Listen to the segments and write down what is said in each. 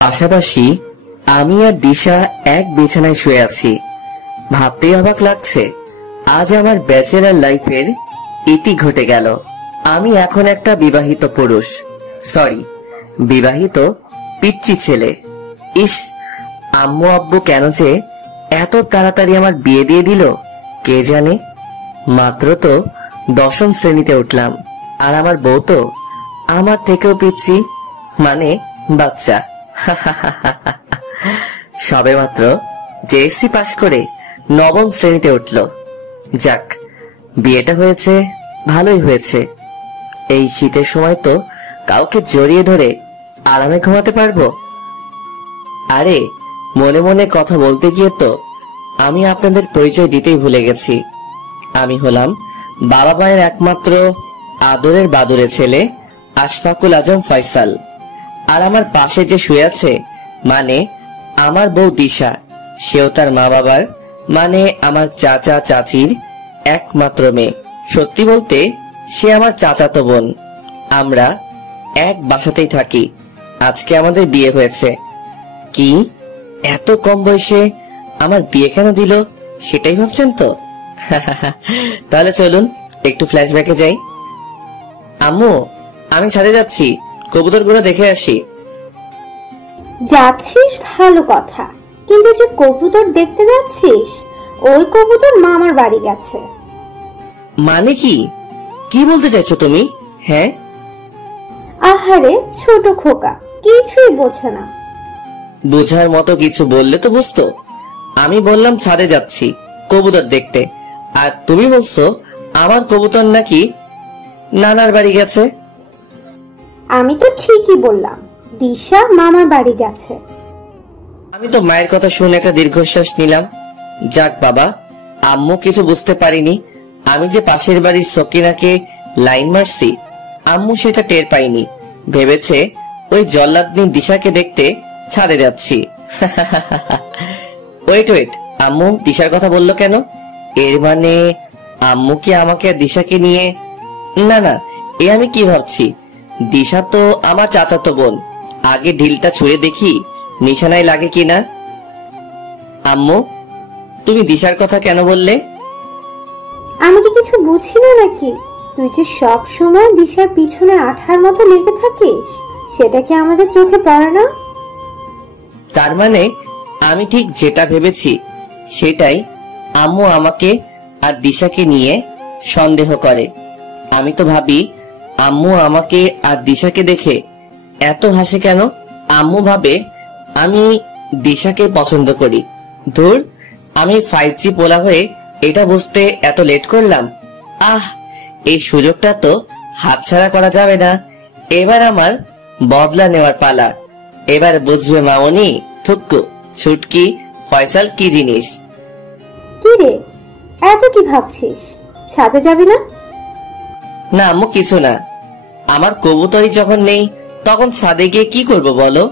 পাশাপাশি আমি আর দিশা এক বিছানায় শুয়ে আছি। ভাবতেই অবাক লাগছে, আজ আমার ব্যাচেলার লাইফের ইতি ঘটে গেল। আমি এখন একটা বিবাহিত পুরুষ, সরি বিবাহিত পিচ্চি ছেলে। ইস, আম্মু আব্বু কেন যে এত তাড়াতাড়ি আমার বিয়ে দিয়ে দিল কে জানে। মাত্র তো 10ম শ্রেণীতে উঠলাম, আর আমার বউ তো আমার থেকেও পিচ্চি, মানে বাচ্চা। সবে মাত্র জেএসসি পাশ করে 9ম শ্রেণীতে উঠল। যাক, বিয়েটা হয়েছে, ভালোই হয়েছে। এই শীতের সময় তো কাউকে জড়িয়ে ধরে আরামে ঘুমাতে পারবো। আরে, মনে মনে কথা বলতে গিয়ে তো আমি আপনাদের পরিচয় দিতেই ভুলে গেছি। আমি হলাম বাবা মায়ের একমাত্র আদরের বাদুরের ছেলে আশফাকুল আজম ফয়সাল। আর আমার পাশে যে শুয়ে আছে, মানে আমার বউ দিশা, সেও তার মা বাবার, মানে আমার চাচা চাচির একমাত্র মেয়ে। সত্যি বলতে সে আমার চাচাতো বোন। আমরা এক বাসাতেই থাকি। আজকে আমাদের বিয়ে হয়েছে। কি, এত কম বয়সে আমার বিয়ে কেন দিল সেটাই ভাবছেন তো? তাহলে চলুন একটু ফ্ল্যাশব্যাকে যাই। আম্মু, আমি ছাদে যাচ্ছি, কবুতরগুলো দেখে আসি। যাচ্ছিস ভালো কথা, কিন্তু যে কবুতর দেখতে যাচ্ছিস ওই কবুতর মামার বাড়ি গেছে। মানে কি কি বলতে চাইছো তুমি? হ্যাঁ, আহারে ছোট খোকা, কিছুই বোঝে না। বোঝার মতো কিছু বললে তো বুঝতো। আমি বললাম ছাদে যাচ্ছি কবুতর দেখতে, আর তুমি বলছো আমার কবুতর নাকি নানার বাড়ি গেছে। আমি তো ঠিকই বললাম, দিশা মামার বাড়ি গেছে। আমি তো মায়ের কথা শুনে একটা দীর্ঘশ্বাস নিলাম। যাক বাবা, আম্মু কিছু বুঝতে পারিনি। আমি যে পাশের বাড়ির সকিনাকে লাইন মারছি, আম্মু সেটা টের পাইনি। ভেবেছে ওই জল্লাদনি দিশাকে দেখতে ছাদে যাচ্ছি। ওয়েট ওয়েট, আম্মু দিশার কথা বললো কেন? এর মানে আম্মু কি আমাকে আর দিশাকে নিয়ে? না না, এ আমি কি ভাবছি। দিশা তো আমার চাচাতো বোন। আগে ঢিলটা ছুঁড়ে দেখি নিশানায় লাগে কিনা। আম্মু, তুমি দিশার কথা কেন বললে? আমি কি কিছু বুঝি না নাকি? তুই যে সব সময় দিশার পিছনে আঠার মতো লেগে থাকিস, সেটা কি আমাদের চোখে পড়ে না? তার মানে আমি ঠিক যেটা ভেবেছি সেটাই। আম্মু আমাকে আর দিশাকে নিয়ে সন্দেহ করে। আমি তো ভাবি আম্মু আমাকে আর দিশাকে দেখে এত হাসে কেন। আম্মু ভাবে আমি দিশাকে পছন্দ করি। ধুর, আমি 5G পোলা হয়ে এটা বুঝতে এত লেট করলাম। আহ, এই সুযোগটা তো হাতছাড়া করা যাবে না। এবার আমার বদলা নেওয়ার পালা। এবার বুঝবে মামনি, থুক্কু ছুটকি ফয়সাল কি জিনিস। কি রে, এত কি ভাবছিস? ছাদে যাবি না? না আম্মু, কিছু না। আমার কবুতরই যখন নেই তখন ছাদে গিয়ে কি করব বলো?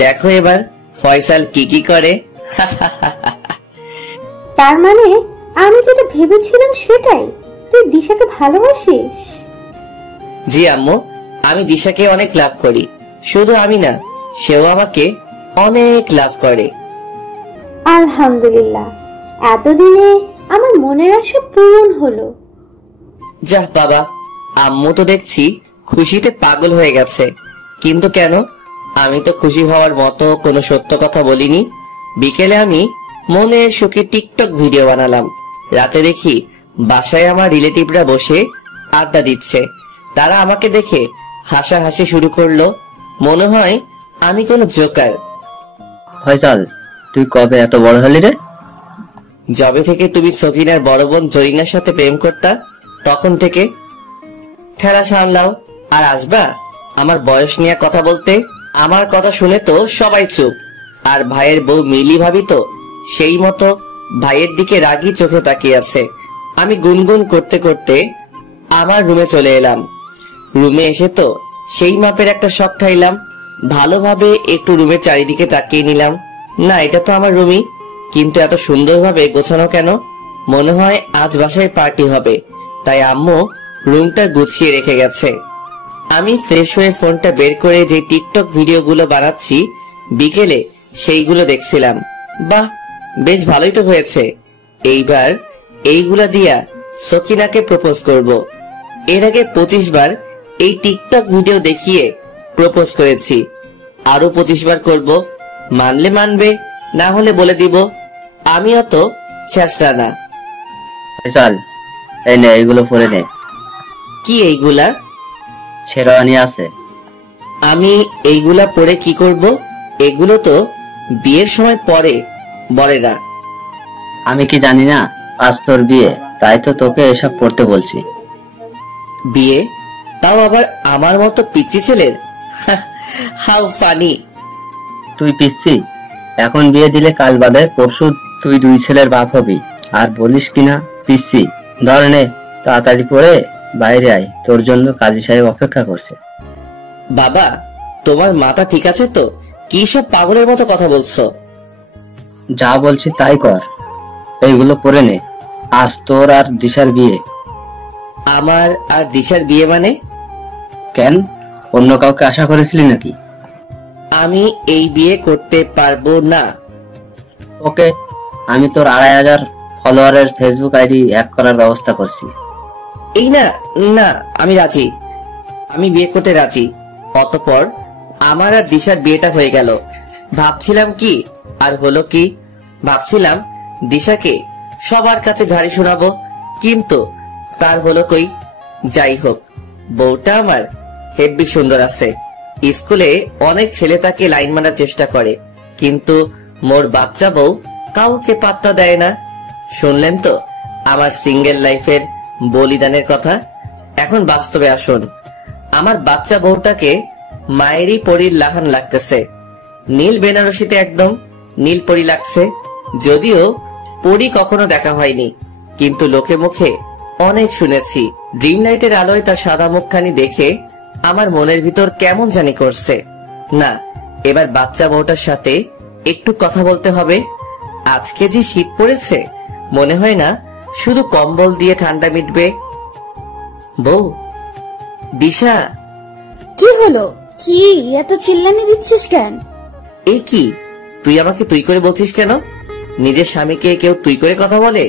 দেখো এবার ফয়সাল কি কি করে। তার মানে আমি যেটা ভেবেছিলাম সেটাই, তুই দিশাকে ভালোবাসিস? জি আম্মু, আমি দিশাকে অনেক লাভ করি। শুধু আমি না, সেও আমাকে অনেক লাভ করে। আলহামদুলিল্লাহ, এতদিনে আমার মনের আশা পূরণ হলো। যাহ বাবা, আম্মু তো দেখছি খুশিতে পাগল হয়ে গেছে। কিন্তু কেন? আমি তো খুশি হওয়ার মতো কোনো সত্য কথা বলিনি। বিকেলে আমি মনের সুখে টিকটক ভিডিও বানালাম। রাতে দেখি বাসায় আমার রিলেটিভরা বসে আড্ডা দিচ্ছে। তারা আমাকে দেখে হাসাহাসি শুরু করলো। মনে হয় আমি কোনো জোকার। ফয়সাল, তুই কবে এত বড় হলি রে? যবে থেকে তুমি সকিনার বড় বোন জরিনার সাথে প্রেম করতা তখন থেকে। ঠেলা সামলাও, আর আসবা আমার বয়স নিয়ে কথা বলতে? আমার কথা শুনে তো সবাই চুপ। আর ভাইয়ের বউ মিলি ভাবি তো সেই মতো ভাইয়ের দিকে রাগি চোখে তাকিয়ে আছে। আমি গুনগুন করতে করতে আমার রুমে চলে এলাম। রুমে এসে তো সেই মাপের একটা শক খাইলাম। ভালোভাবে একটু রুমের চারিদিকে তাকিয়ে নিলাম। না, এটা তো আমার রুমই, কিন্তু এত সুন্দরভাবে গোছানো কেন? মনে হয় আজ বাসায় পার্টি হবে, তাই আম্মু রুমটা গুছিয়ে রেখে গেছে। আমি ফ্রেশ হয়ে ফোনটা বের করে যে টিকটক ভিডিওগুলো বানাচ্ছি বিকেলে সেইগুলো দেখছিলাম। বাহ, বেশ ভালোই তো হয়েছে। এইবার এইগুলা দিয়া সকিনাকে প্রপোজ করব। এর আগে 25 বার এই টিকটক ভিডিও দেখিয়ে প্রপোজ করেছি, আরো 25 বার করব। মানলে মানবে, না হলে বলে দিব। আমি অত ছেঁচড়া না। ফয়সাল, এই নে, এইগুলো পরে নে। কি এইগুলা? শেরওয়ানি আছে। আমি এইগুলা পরে কি করব? এগুলো তো বিয়ের সময় পরে বরেরা। আমি কি জানি না আজ তোর বিয়ে, তাই তো তোকে এসব পড়তে বলছি। বিয়ে? তাও আবার আমার মতো পিচ্চি ছেলের? How funny. তুই পিচ্ছি? এখন বিয়ে দিলে কাল বাদে পরশু তুই 2 ছেলের বাপ হবি, আর বলিস কিনা পিচ্ছি। ধর নে, তাড়াতাড়ি পরে বাইরে আয়, তোর জন্য কাজী সাহেব অপেক্ষা করছে। বাবা, তোমার মাথা ঠিক আছে তো? কি সব পাগলের মতো কথা বলছো? যা বলছি তাই কর, এইগুলো পরে নে। আজ তোর আর দিশার বিয়ে। আমার আর দিশার বিয়ে মানে? কেন, অন্য কাউকে আশা করেছিলি নাকি? আমি এই বিয়ে করতে পারবো না। ওকে, আমি তোর 2500 ফলোয়ারের ফেসবুক আইডি হ্যাক করার ব্যবস্থা করছি। এই না না, আমি রাজি। আমি বিয়ে করতে রাজি। অতঃপর আমার আর দিশার বিয়েটা হয়ে গেল। ভাবছিলাম কি আর হলো কি, ভাবছিলাম দিশাকে সবার কাছে ঝাড়ি শোনাবো, কিন্তু তার হলো কই। যাই হোক, বউটা আমার হেব্বি সুন্দর আছে। স্কুলে অনেক ছেলে তাকে লাইন মারার চেষ্টা করে, কিন্তু মোর বাচ্চা বউ কাউকে পাত্তা দেয় না। শুনলেন তো আমার সিঙ্গেল লাইফের বলিদানের কথা। এখন বাস্তবে আসুন। আমার বাচ্চা বউটাকে মায়েরই পরীর লাহান লাগতেছে। নীল বেনারসিতে একদম নীল পরি লাগছে। যদিও পরি কখনো দেখা হয়নি, কিন্তু লোকে মুখে অনেক শুনেছি। ড্রিম লাইটের আলোয় তার সাদা মুখখানি দেখে আমার মনের ভিতর কেমন জানি করছে। না, এবার বাচ্চা বউটার সাথে একটু কথা বলতে হবে। আজকে যে শীত পড়েছে, মনে হয় না শুধু কম্বল দিয়ে ঠান্ডা মিটবে। বউ, দিশা। কি হলো? কি এত চিল্লানি দিচ্ছিস কেন? এই কি, তুই আমাকে তুই করে বলছিস কেন? নিজের স্বামীকে কেউ তুই করে কথা বলে?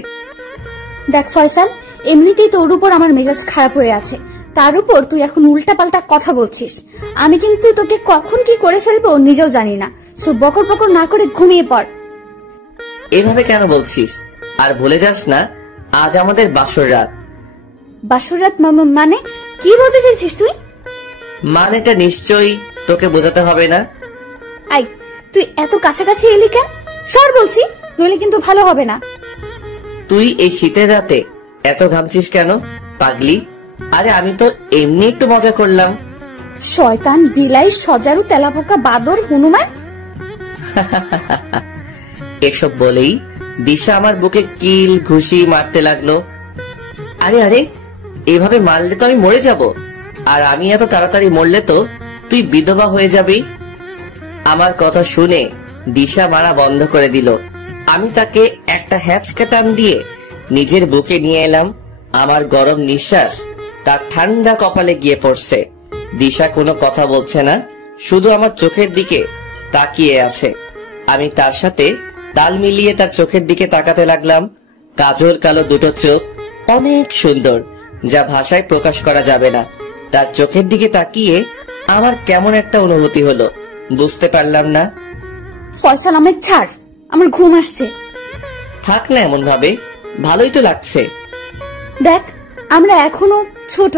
দেখ ফয়সাল, এমনিতেই তোর উপর আমার মেজাজ খারাপ হয়ে আছে, তার উপর তুই এখন উল্টা পাল্টা কথা বলছিস। আমি কিন্তু তোকে কখন কি করে ফেলবো নিজেও জানি না। সো বকর বকর না করে ঘুমিয়ে পড়। এভাবে কেন বলছিস? আর ভুলে যাস না, আজ আমাদের বাসর রাত। বাসর রাত মানে কি বলতে চাইছিস তুই? মানেটা নিশ্চয়ই তোকে বোঝাতে হবে না। আই, তুই এত কাছাকাছি এলি কেন? সর বলছি, নইলে কিন্তু ভালো হবে না। তুই এই শীতের রাতে এত ঘামছিস কেন পাগলি? আরে আমি তো এমনি একটু মজা করলাম। শয়তান, বিলাই, সজারু, তেলাপোকা, বাদর, হনুমান। এসব বলেই দিশা আমার বুকে কিল ঘুষি মারতে লাগলো। আরে আরে, এভাবে মারলে তো আমি মরে যাব, আর আমি এত তাড়াতাড়ি মরলে তো তুই বিধবা হয়ে যাবি। আমার কথা শুনে দিশা মারা বন্ধ করে দিল। আমি তাকে একটা হ্যাচকা টান দিয়ে নিজের বুকে নিয়ে এলাম। আমার গরম নিঃশ্বাস তার ঠান্ডা কপালে গিয়ে পড়ছে। দিশা কোনো কথা বলছে না, শুধু আমার চোখের দিকে তাকিয়ে আছে। আমি তার সাথে তাল মিলিয়ে তার চোখের দিকে তাকাতে লাগলাম। কাজল কালো দুটো চোখ, অনেক সুন্দর, যা ভাষায় প্রকাশ করা যাবে না। তার চোখের দিকে তাকিয়ে আমার কেমন একটা অনুভূতি হলো, বুঝতে পারলাম না। ফয়সাল, আমার ছাড়, আমার ঘুম আসছে। থাক না এমন ভাবে, ভালোই তো লাগছে। দেখ, আমরা এখনো ছোট,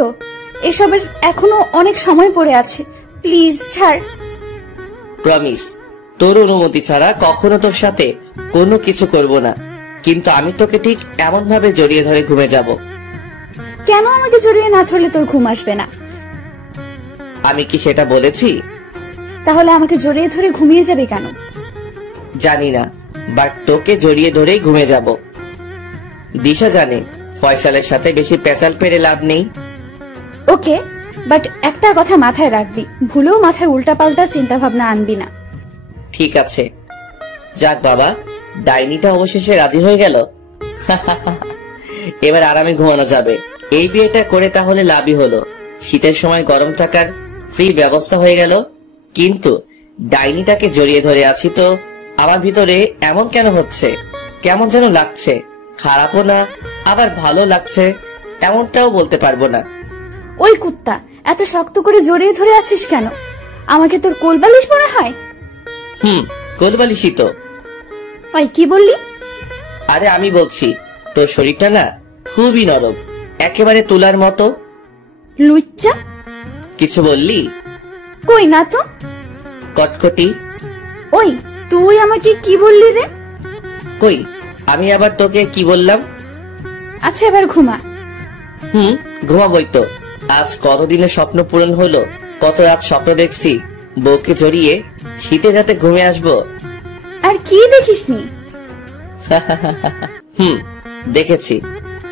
এসবের এখনো অনেক সময় পড়ে আছে। প্লিজ ছাড়। প্রমিস, তোর অনুমতি ছাড়া কখনো তোর সাথে কোনো কিছু করব না, কিন্তু আমি তোকে ঠিক এমন ভাবে জড়িয়ে ধরে ঘুমে যাব। কেন আমাকে জড়িয়ে না ধরলে তোর ঘুম আসবে না? আমি কি সেটা বলেছি? তাহলে আমাকে জড়িয়ে ধরে ঘুমিয়ে যাবে কেন? জানি না, বাট তোকে জড়িয়ে ধরেই ঘুমে যাব। দিশা জানে ফয়সালের সাথে বেশি পেঁচাল পেরে লাভ নেই। ওকে, বাট একটা কথা মাথায় রাখবি, ভুলেও মাথায় উল্টাপাল্টা চিন্তা ভাবনা আনবি না। ঠিক আছে। যাক বাবা, ডাইনিটা অবশেষে রাজি হয়ে গেল। এবার আরামে ঘুমানো যাবে। এই বিয়েটা করে তাহলে লাভই হলো, শীতের সময় গরম থাকার ফ্রি ব্যবস্থা হয়ে গেল, কিন্তু ডাইনিটাকে জড়িয়ে ধরে আছি তো আমার ভিতরে এমন কেন হচ্ছে? কেমন যেন লাগছে, খারাপও না আবার ভালো লাগছে, এমনটাও বলতে পারবো না। ওই কুত্তা, এত শক্ত করে জড়িয়ে ধরে আছিস কেন? আমাকে তোর কোলবালিশ মনে হয়? কোলবালিশই তো। ওই কি বললি? আরে আমি বলছি তোর শরীরটা না খুবই নরম, একেবারে তুলার মতো। লুচ্চা, কিছু বললি? কই না তো। কটকটি। ওই তুই আমাকে কি বললি রে? কই আমি আবার তোকে কি বললাম? আচ্ছা এবার ঘুমা। ঘুমাবই তো। আজ কতদিনের স্বপ্ন পূরণ হলো, কত রাত স্বপ্ন দেখছি বউকে জড়িয়ে শীতের রাতে ঘুমে আসবো। আর কি দেখিসনি? দেখেছি,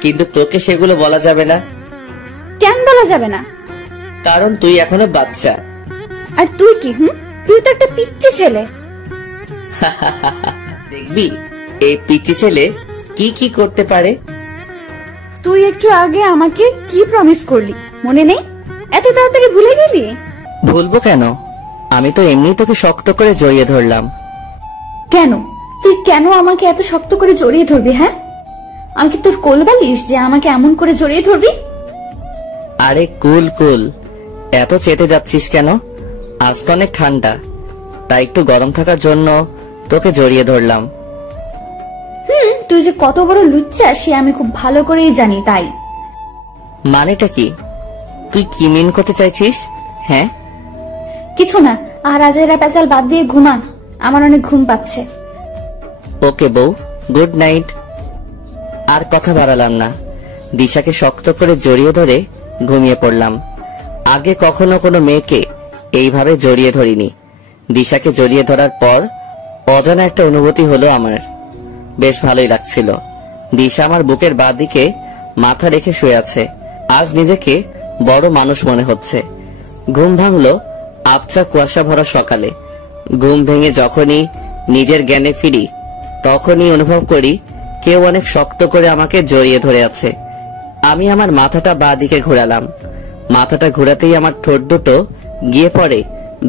কিন্তু তোকে সেগুলো বলা যাবে না। কেন বলা যাবে না? কারণ তুই এখনো বাচ্চা। আর তুই কি? তুই তো একটা পিচ্চি ছেলে। দেখবি এই পিচ্চি ছেলে কি কি করতে পারে। তুই একটু আগে আমাকে কি প্রমিস করলি মনে নেই? এত তাড়াতাড়ি ভুলে গেলি? ভুলবো কেন, আমি তো এমনি তোকে শক্ত করে জড়িয়ে ধরলাম। কেন? তুই কেন আমাকে এত শক্ত করে জড়িয়ে ধরবি? হ্যাঁ, আমি কি তোর কোলবালিশ যে আমাকে এমন করে জড়িয়ে ধরবি? আরে কুল কুল, এত চেতে যাচ্ছিস কেন? আজ তো অনেক ঠান্ডা, তাই একটু গরম থাকার জন্য তোকে জড়িয়ে ধরলাম। তুই যে কত বড় লুচ্চা সে আমি খুব ভালো করেই জানি। তাই মানেটা কি? তুই কি মিন করতে চাইছিস? হ্যাঁ কিছু না। আর আজেরা পেঁচাল বাদ দিয়ে ঘুমা, আমার অনেক ঘুম পাচ্ছে। ওকে বউ, গুড নাইট। আর কথা বাড়ালাম না, দিশাকে শক্ত করে জড়িয়ে ধরে ঘুমিয়ে পড়লাম। আগে কখনো কোনো মেয়েকে এইভাবে জড়িয়ে ধরিনি। দিশাকে জড়িয়ে ধরার পর অজানা একটা অনুভূতি হলো আমার, বেশ ভালোই লাগছিল। দিশা আমার বুকের বাঁদিকে মাথা রেখে শুয়ে আছে। আজ নিজেকে বড় মানুষ মনে হচ্ছে। ঘুম ভাঙলো আবছা কুয়াশা ভরা সকালে। ঘুম ভেঙে যখনই নিজের জ্ঞানে ফিরি তখনই অনুভব করি কেউ অনেক শক্ত করে আমাকে জড়িয়ে ধরে আছে। আমি আমার মাথাটা বাঁদিকে ঘোরালাম। মাথাটা ঘোরাতেই আমার ঠোঁট দুটো গিয়ে পড়ে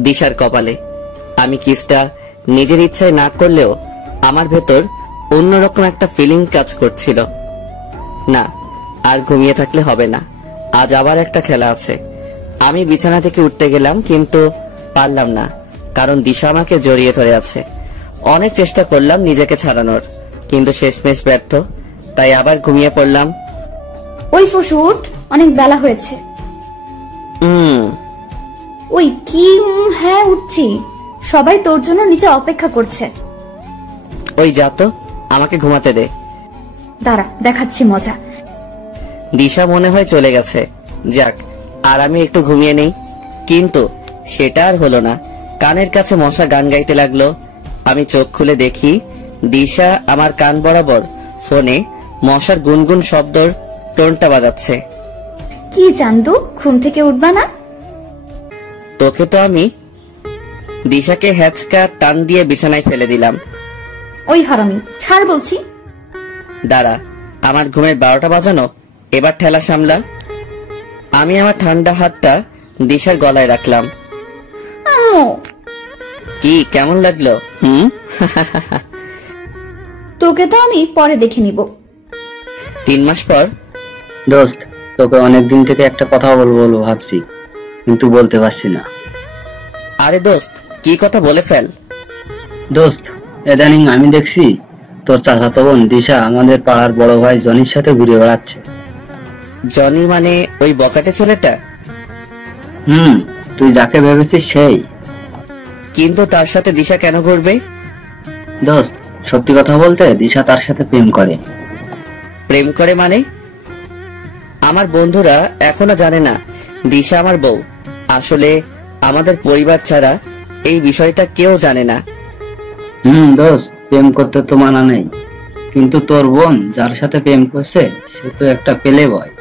দিশার কপালে। আমি কিসটা নিজের ইচ্ছায় না করলেও আমার ভেতর অন্যরকম একটা ফিলিং কাজ করছিল। না, আর ঘুমিয়ে থাকলে হবে না, আজ আবার একটা খেলা আছে। আমি বিছানা থেকে উঠতে গেলাম কিন্তু পারলাম না, কারণ দিশা আমাকে জড়িয়ে ধরে আছে। অনেক চেষ্টা করলাম নিজেকে ছাড়ানোর, কিন্তু শেষমেশ ব্যর্থ, তাই আবার ঘুমিয়ে পড়লাম। ওই ফসু উঠ, অনেক বেলা হয়েছে। ওই কি? হ্যাঁ উঠছি, সবাই তোর জন্য নিচে অপেক্ষা করছে। ওই যা তো, আমাকে ঘুমাতে দে। দাঁড়া, দেখাচ্ছি মজা। দিশা মনে হয় চলে গেছে, যাক আর আমি একটু ঘুমিয়ে নেই। কিন্তু সেটা আর হলো না। কানের কাছে মশা গান গাইতে লাগলো। আমি চোখ খুলে দেখি দিশা আমার কান বরাবর ফোনে মশার গুনগুন শব্দর টোনটা বাজাচ্ছে। কি চান্দু, ঘুম থেকে উঠবা না? তোকে তো আমি। দিশাকে হ্যাচকা টান দিয়ে বিছানায় ফেলে দিলাম। ওই হারামি, ছাড় বলছি। দাঁড়া, আমার ঘুমের 12টা বাজানো, এবার ঠেলা সামলা। আমি আমার ঠান্ডা হাতটা দিশার গলায় রাখলাম। কি কেমন লাগলো? তোকে তো আমি পরে দেখে নিব। 3 মাস পর। দোস্ত, তোকে অনেকদিন থেকে একটা কথা বলবো ভাবছি, কিন্তু বলতে পারছি না। আরে দোস্ত, কি কথা বলে ফেল। দোস্ত, ইদানিং আমি দেখছি তোর চাচাতো বোন দিশা আমাদের পাড়ার বড় ভাই জনির সাথে ঘুরে বেড়াচ্ছে। জনি মানে ওই বকাটে ছেলেটা? তুই যাকে ভেবেছিস সেই। কিন্তু তার সাথে দিশা কেন ঘুরবে? দোস্ত, সত্যি কথা বলতে দিশা তার সাথে প্রেম করে। প্রেম করে মানে? আমার বন্ধুরা এখনো জানে না দিশা আমার বউ। আসলে আমাদের পরিবার ছাড়া এই বিষয়টা কেউ জানে না। দোস্ত, প্রেম করতে তো মানা নেই, কিন্তু তোর বোন যার সাথে প্রেম করছে সে তো একটা পেলে বয়।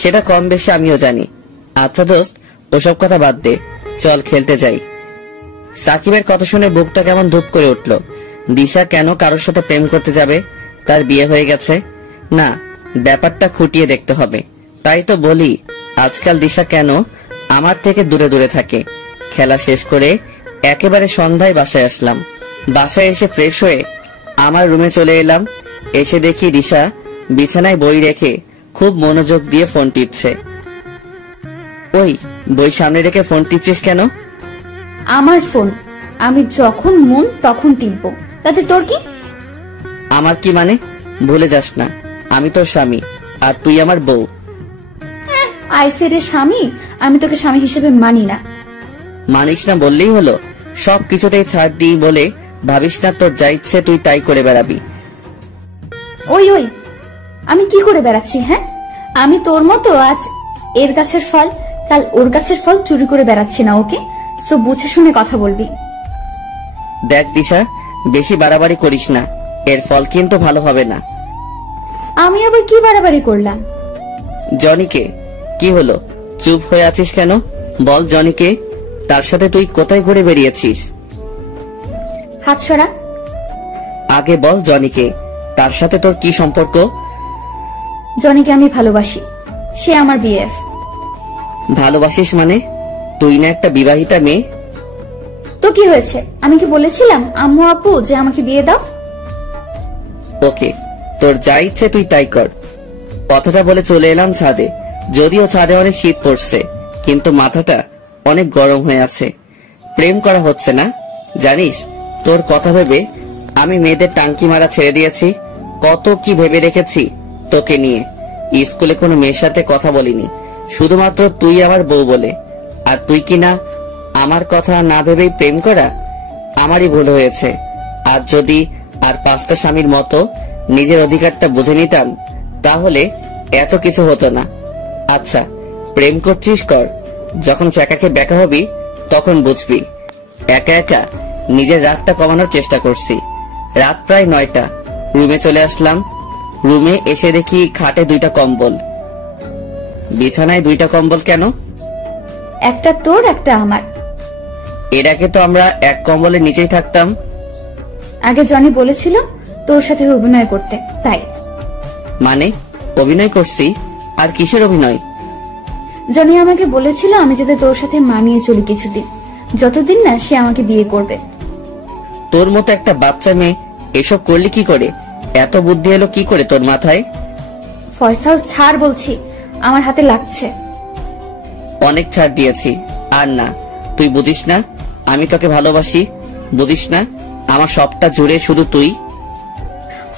সেটা কম বেশি আমিও জানি। আচ্ছা দোস্ত, ওসব কথা বাদ দে, চল খেলতে যাই। সাকিবের কথা শুনে বুকটা কেমন ধুপ করে উঠল। দিশা কেন কারোর সাথে প্রেম করতে যাবে? তার বিয়ে হয়ে গেছে। না, ব্যাপারটা খুঁটিয়ে দেখতে হবে। তাই তো বলি আজকাল দিশা কেন আমার থেকে দূরে দূরে থাকে। খেলা শেষ করে একেবারে সন্ধ্যায় বাসায় আসলাম। বাসায় এসে ফ্রেশ হয়ে আমার রুমে চলে এলাম। এসে দেখি দিশা বিছানায় বই রেখে খুব মনোযোগ দিয়ে ফোন টিপছে। ওই, বই সামনে রেখে ফোন টিপছিস কেন? আমার ফোন, আমি যখন মন তখন টিপবো, তাতে তোর কি? আমার কি মানে? ভুলে যাস না, আমি তোর স্বামী আর তুই আমার বউ। আইসে রে স্বামী, আমি তোকে স্বামী হিসেবে মানি না। মানিস না বললেই হলো? সব কিছুতেই ছাড় দিই বলে ভাবিস না তোর যা ইচ্ছে তুই তাই করে বেড়াবি। ওই ওই, আমি কি করে বেড়াচ্ছি? হ্যাঁ, আমি তোর মতো আজ এর গাছের ফল কাল ওর গাছের ফল চুরি করে বেড়াচ্ছি না। ওকে, সো বুঝে শুনে কথা বলবি। দেখ দিশা, বেশি বাড়াবাড়ি করিস না, এর ফল কিন্তু ভালো হবে না। আমি আবার কি বাড়াবাড়ি করলাম? জনিকে কি হলো? চুপ হয়ে আছিস কেন? বল জনিকে, তার সাথে তুই কোথায় ঘুরে বেরিয়েছিস? হাত সরা। আগে বল জনিকে, তার সাথে তোর কি সম্পর্ক? জনিকে আমি ভালোবাসি, সে আমার বিএফ। ভালোবাসিস মানে? তুই না একটা বিবাহিতা মেয়ে? তো কি হয়েছে? আমি কি বলেছিলাম আম্মু আপু যে আমাকে বিয়ে দাও? ওকে, তোর যা ইচ্ছে তুই তাই কর। কথাটা বলে চলে এলাম ছাদে। যদিও ছাদে অনেক শীত পড়ছে, কিন্তু মাথাটা অনেক গরম হয়ে আছে। প্রেম করা হচ্ছে না জানিস? তোর কথা ভেবে আমি মেয়েদের টাঙ্কি মারা ছেড়ে দিয়েছি। কত কি ভেবে রেখেছি তোকে নিয়ে। স্কুলে কোনো মেয়ের সাথে কথা বলিনি, শুধুমাত্র তুই আমার বউ বলে। আর তুই কি না আমার কথা না ভেবেই প্রেম করা? আমারই ভুল হয়েছে। আর যদি আর 5টা স্বামীর মতো নিজের অধিকারটা বুঝে নিতাম, তাহলে এত কিছু হতো না। আচ্ছা, প্রেম করছিস কর, যখন চাকাকে ব্যাকা হবি তখন বুঝবি। একা একা নিজের রাতটা কমানোর চেষ্টা করছি। রাত প্রায় 9টা। রুমে চলে আসলাম। রুমে এসে দেখি খাটে 2টা কম্বল। বিছানায় 2টা কম্বল কেন? একটা তোর, একটা আমার। এর আগে তো আমরা এক কম্বলের নিচেই থাকতাম। আগে জনি বলেছিল তোর সাথে অভিনয় করতে, তাই। মানে অভিনয় করছি? আর কিসের অভিনয়? জনি আমাকে বলেছিল আমি যাতে তোর সাথে মানিয়ে চলি কিছুদিন, যতদিন না সে আমাকে বিয়ে করবে। তোর মতো একটা বাচ্চা মেয়ে এসব করলি কি করে? এত বুদ্ধি এলো কি করে তোর মাথায়? ফয়সাল ছাড় বলছি, আমার হাতে লাগছে। অনেক ছাড় দিয়েছি, আর না। তুই বুঝিস না আমি তোকে ভালোবাসি? বুঝিস না আমার সবটা জুড়ে শুধু তুই?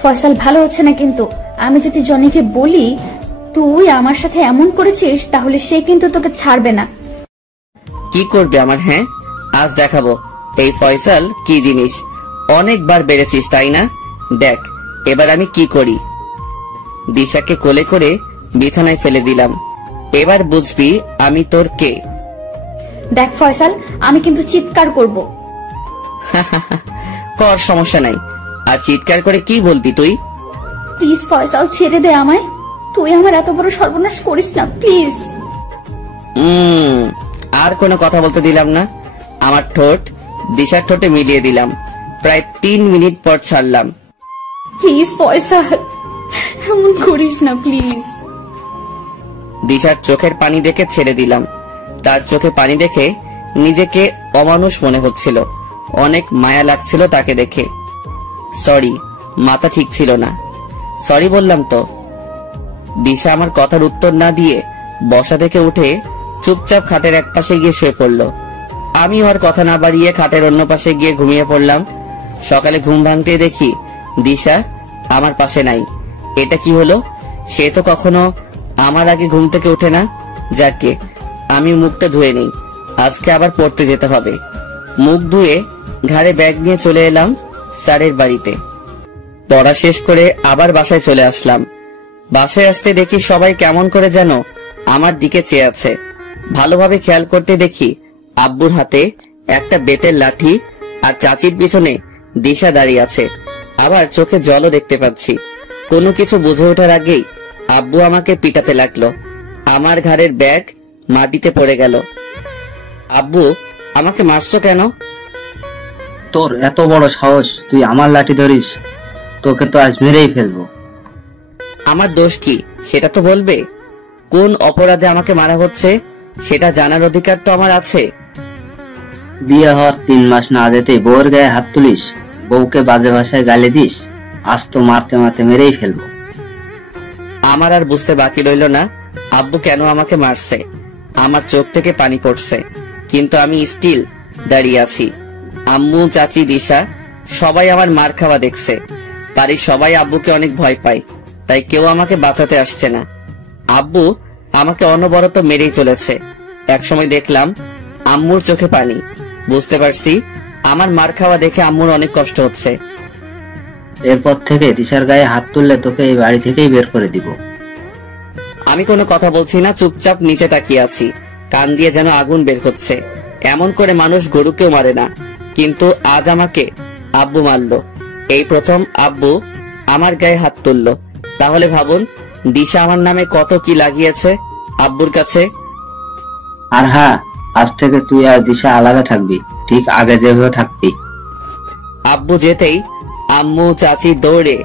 ফয়সাল ভালো হচ্ছে না কিন্তু। আমি যদি জনিকে বলি তুই আমার সাথে এমন করেছিস, তাহলে সে কিন্তু তোকে ছাড়বে না। কি করবে আমার? হ্যাঁ, আজ দেখাবো এই ফয়সাল কি জিনিস। অনেকবার বেড়েছিস তাই না? দেখ এবার আমি কি করি। দিশাকে কোলে করে বিছানায় ফেলে দিলাম। এবার বুঝবি আমি তোর কে। দেখ ফয়সাল, আমি কিন্তু চিৎকার করব। কর, সমস্যা নাই। আর চিৎকার করে কি বলবি তুই? প্লিজ ফয়সাল, ছেড়ে দে আমায়। তুই আমার এত বড় সর্বনাশ করিস না, প্লিজ। আর কোনো কথা বলতে দিলাম না। আমার ঠোঁট দিশার ঠোঁটে মিলিয়ে দিলাম। প্রায় 3 মিনিট পর ছাড়লাম। প্লিজ ফয়সাল, এমন করিস না প্লিজ। দিশার চোখের পানি দেখে ছেড়ে দিলাম। তার চোখে পানি দেখে নিজেকে অমানুষ মনে হচ্ছিল। অনেক মায়া লাগছিল তাকে দেখে। সরি, মাথা ঠিক ছিল না। সরি বললাম তো। দিশা আমার কথার উত্তর না দিয়ে বসা থেকে উঠে চুপচাপ খাটের এক পাশে গিয়ে শুয়ে পড়ল। আমি ওর কথা না বাড়িয়ে খাটের অন্য পাশে গিয়ে ঘুমিয়ে পড়লাম। সকালে ঘুম ভাঙতে দেখি দিশা আমার পাশে নাই। এটা কি হলো? সে তো কখনো আমার আগে ঘুম থেকে ওঠে না। যাকে আমি মুখটা ধুয়ে নেই, আজকে আবার পড়তে যেতে হবে। মুখ ধুয়ে ঘাড়ে ব্যাগ নিয়ে চলে এলাম স্যারের বাড়িতে। পড়া শেষ করে আবার বাসায় চলে আসলাম। বাসায় আসতে দেখি সবাই কেমন করে যেন আমার দিকে চেয়ে আছে। ভালোভাবে খেয়াল করতে দেখি আব্বুর হাতে একটা বেতের লাঠি আর চাচির পিছনে দিশা দাঁড়িয়ে আছে। আবার চোখে জলও দেখতে পাচ্ছি। কোনো কিছু বুঝে ওঠার আগেই আব্বু আমাকে পিটাতে লাগলো। আমার ঘাড়ের ব্যাগ মাটিতে পড়ে গেল। আব্বু, আমাকে মারছো কেন? তোর এত বড় সাহস, তুই আমার লাঠি ধরিস? তোকে তো আজ মেরেই ফেলবো। আমার দোষ কি সেটা তো বলবে। কোন অপরাধে আমাকে মারা হচ্ছে সেটা জানার অধিকার তো আমার আছে। বিয়ে হওয়ার 3 মাস না যেতেই বউর গায়ে হাত তুলিস, বউকে বাজে ভাষায় গালি দিস, আজ তো মারতে মারতে মেরেই ফেলবো। আমার আর বুঝতে বাকি রইল না আব্বু কেন আমাকে মারছে। আমার চোখ থেকে পানি পড়ছে, কিন্তু আমি স্টিল দাঁড়িয়ে আছি। আম্মু, চাচি, দিশা সবাই আমার মার খাওয়া দেখছে। বাড়ির সবাই আব্বুকে অনেক ভয় পায়, তাই কেউ আমাকে বাঁচাতে আসছে না। আব্বু আমাকে অনবরত মেরেই চলেছে। একসময় দেখলাম আম্মুর চোখে পানি। বুঝতে পারছি আমার মার খাওয়া দেখে আম্মুর অনেক কষ্ট হচ্ছে। এরপর থেকে দিশার গায়ে হাত তুললে তোকে এই বাড়ি থেকেই বের করে দিব। আমি কোনো কথা বলছি না, চুপচাপ নিচে তাকিয়ে আছি। কান দিয়ে যেন আগুন বের হচ্ছে। এমন করে মানুষ গরুকেও মারে না, কিন্তু আজ আমাকে আব্বু মারলো। এই প্রথম আব্বু আমার গায়ে হাত তুললো। তাহলে ভাবুন দিশা আমার নামে কত কি লাগিয়েছে আব্বুর কাছে। আর হ্যাঁ, আজ থেকে তুই আর দিশা আলাদা থাকবি, ঠিক আগে যেভাবে থাকতি। আব্বু যেতেই আম্মু, চাচি দৌড়ে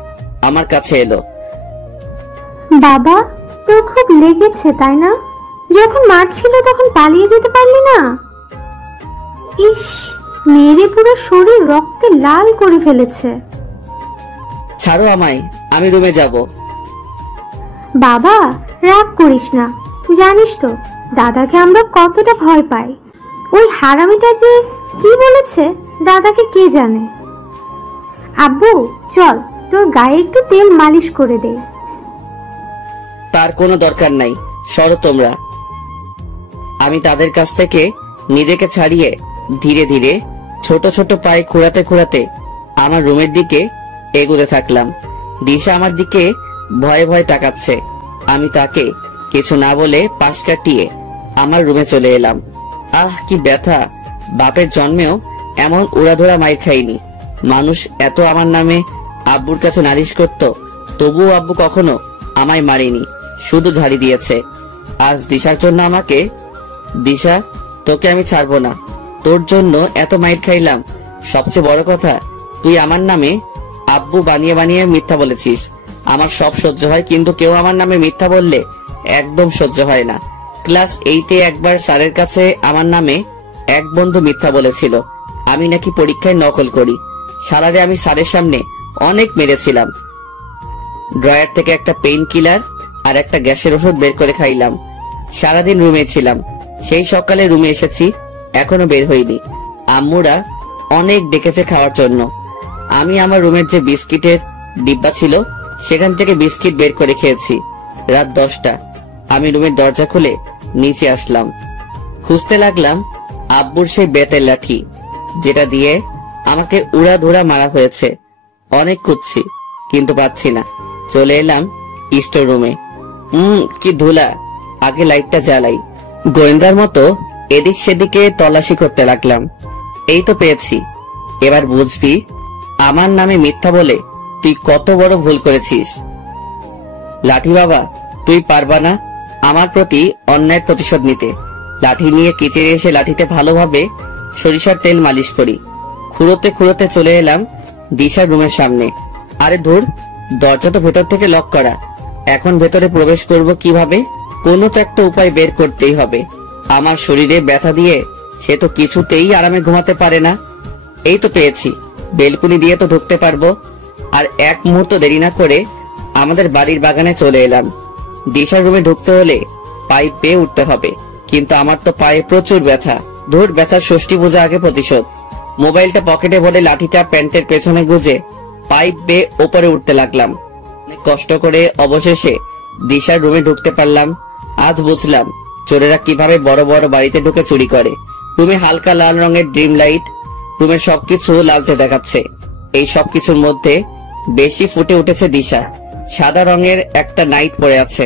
আমার কাছে এলো। বাবা, তোর খুব লেগেছে তাই না? যখন মারছিল তখন পালিয়ে যেতে পারলি না? ইস, মেরে পুরো শরীর রক্তে লাল করে ফেলেছে। ছাড়ো আমায়, আমি রুমে যাব। বাবা, রাগ করিস না। জানিস তো দাদাকে আমরা কতটা ভয় পাই। ওই হারামিটা যে কি বলেছে দাদাকে কে জানে। আব্বু চল, তোর গায়ে একটু তেল মালিশ করে দে। তার কোনো দরকার নাই, সরো তোমরা। আমি তাদের কাছ থেকে নিজেকে ছাড়িয়ে ধীরে ধীরে ছোট ছোট পায়ে খুঁড়াতে খুঁড়াতে আমার রুমের দিকে এগোতে থাকলাম। দিশা আমার দিকে ভয়ে ভয়ে তাকাচ্ছে। আমি তাকে কিছু না বলে পাশ কাটিয়ে আমার রুমে চলে এলাম। আহ, কি ব্যথা! বাপের জন্মেও এমন উড়াধরা মাইর খাইনি। মানুষ এত আমার নামে আব্বুর কাছে নালিশ করত, তবুও আব্বু কখনো আমায় মারিনি, শুধু ঝাড়ি দিয়েছে। আজ দিশার জন্য আমাকে, দিশা তোকে আমি ছাড়বো না। তোর জন্য এত মাইর খাইলাম, সবচেয়ে বড় কথা তুই আমার নামে আব্বু বানিয়ে বানিয়ে মিথ্যা বলেছিস। আমার সব সহ্য হয়, কিন্তু কেউ আমার নামে মিথ্যা বললে একদম সহ্য হয় না। ক্লাস 8-এ একবার স্যারের কাছে আমার নামে এক বন্ধু মিথ্যা বলেছিল আমি নাকি পরীক্ষায় নকল করি। সারারে আমি স্যারের সামনে অনেক মেরেছিলাম। ড্রয়ার থেকে একটা পেইন কিলার আর একটা গ্যাসের ওষুধ বের করে খাইলাম। সারাদিন রুমে ছিলাম। সেই সকালে রুমে এসেছি, এখনো বের হইনি। আম্মুরা অনেক ডেকেছে খাওয়ার জন্য। আমি আমার রুমের যে বিস্কিটের ডিব্বা ছিল সেখান থেকে বিস্কিট বের করে খেয়েছি। রাত 10টা। আমি রুমের দরজা খুলে নিচে আসলাম। খুঁজতে লাগলাম আব্বুর সেই বেতের লাঠি, যেটা দিয়ে আমাকে উড়াধুরা মারা হয়েছে। অনেক খুঁজছি, কিন্তু পাচ্ছি না। চলে এলাম স্টোর রুমে। কি ধুলা! আগে লাইটটা জ্বালাই। গোয়েন্দার মতো এদিক সেদিকে তল্লাশি করতে লাগলাম। এই তো পেয়েছি। এবার বুঝবি আমার নামে মিথ্যা বলে তুই কত বড় ভুল করেছিস। লাঠি বাবা, তুই পারবা না আমার প্রতি অন্যায়ের প্রতিশোধ নিতে। লাঠি নিয়ে কিচেনে এসে লাঠিতে ভালোভাবে সরিষার তেল মালিশ করি। খুঁড়োতে খুঁড়োতে চলে এলাম দিশার রুমের সামনে। আরে ধুর, দরজা তো ভেতর থেকে লক করা। এখন ভেতরে প্রবেশ করব কিভাবে? কোনো তো একটা উপায় বের করতেই হবে। আমার শরীরে ব্যথা দিয়ে সে তো কিছুতেই আরামে ঘুমাতে পারে না। এই তো পেয়েছি, বেলকুনি দিয়ে তো ঢুকতে পারবো। আর এক মুহূর্ত দেরি না করে আমাদের বাড়ির বাগানে চলে এলাম। দিশার রুমে ঢুকতে হলে পাইপ বেয়ে উঠতে হবে, কিন্তু আমার তো পায়ে প্রচুর ব্যথা। ধুর, ব্যথার ষষ্ঠী পূজা আগে প্রতিশোধ। মোবাইলটা পকেটে ভরে লাঠিটা প্যান্টের পেছনে গুজে পাইপ বেয়ে ওপরে উঠতে লাগলাম। অনেক কষ্ট করে অবশেষে দিশার রুমে ঢুকতে পারলাম। আজ বুঝলাম চোরেরা কিভাবে বড় বড় বাড়িতে ঢুকে চুরি করে। রুমে হালকা লাল রঙের ড্রিম লাইট, রুমের সবকিছু লালচে দেখাচ্ছে। এই সবকিছুর মধ্যে বেশি ফুটে উঠেছে দিশা। সাদা রঙের একটা নাইট পরে আছে।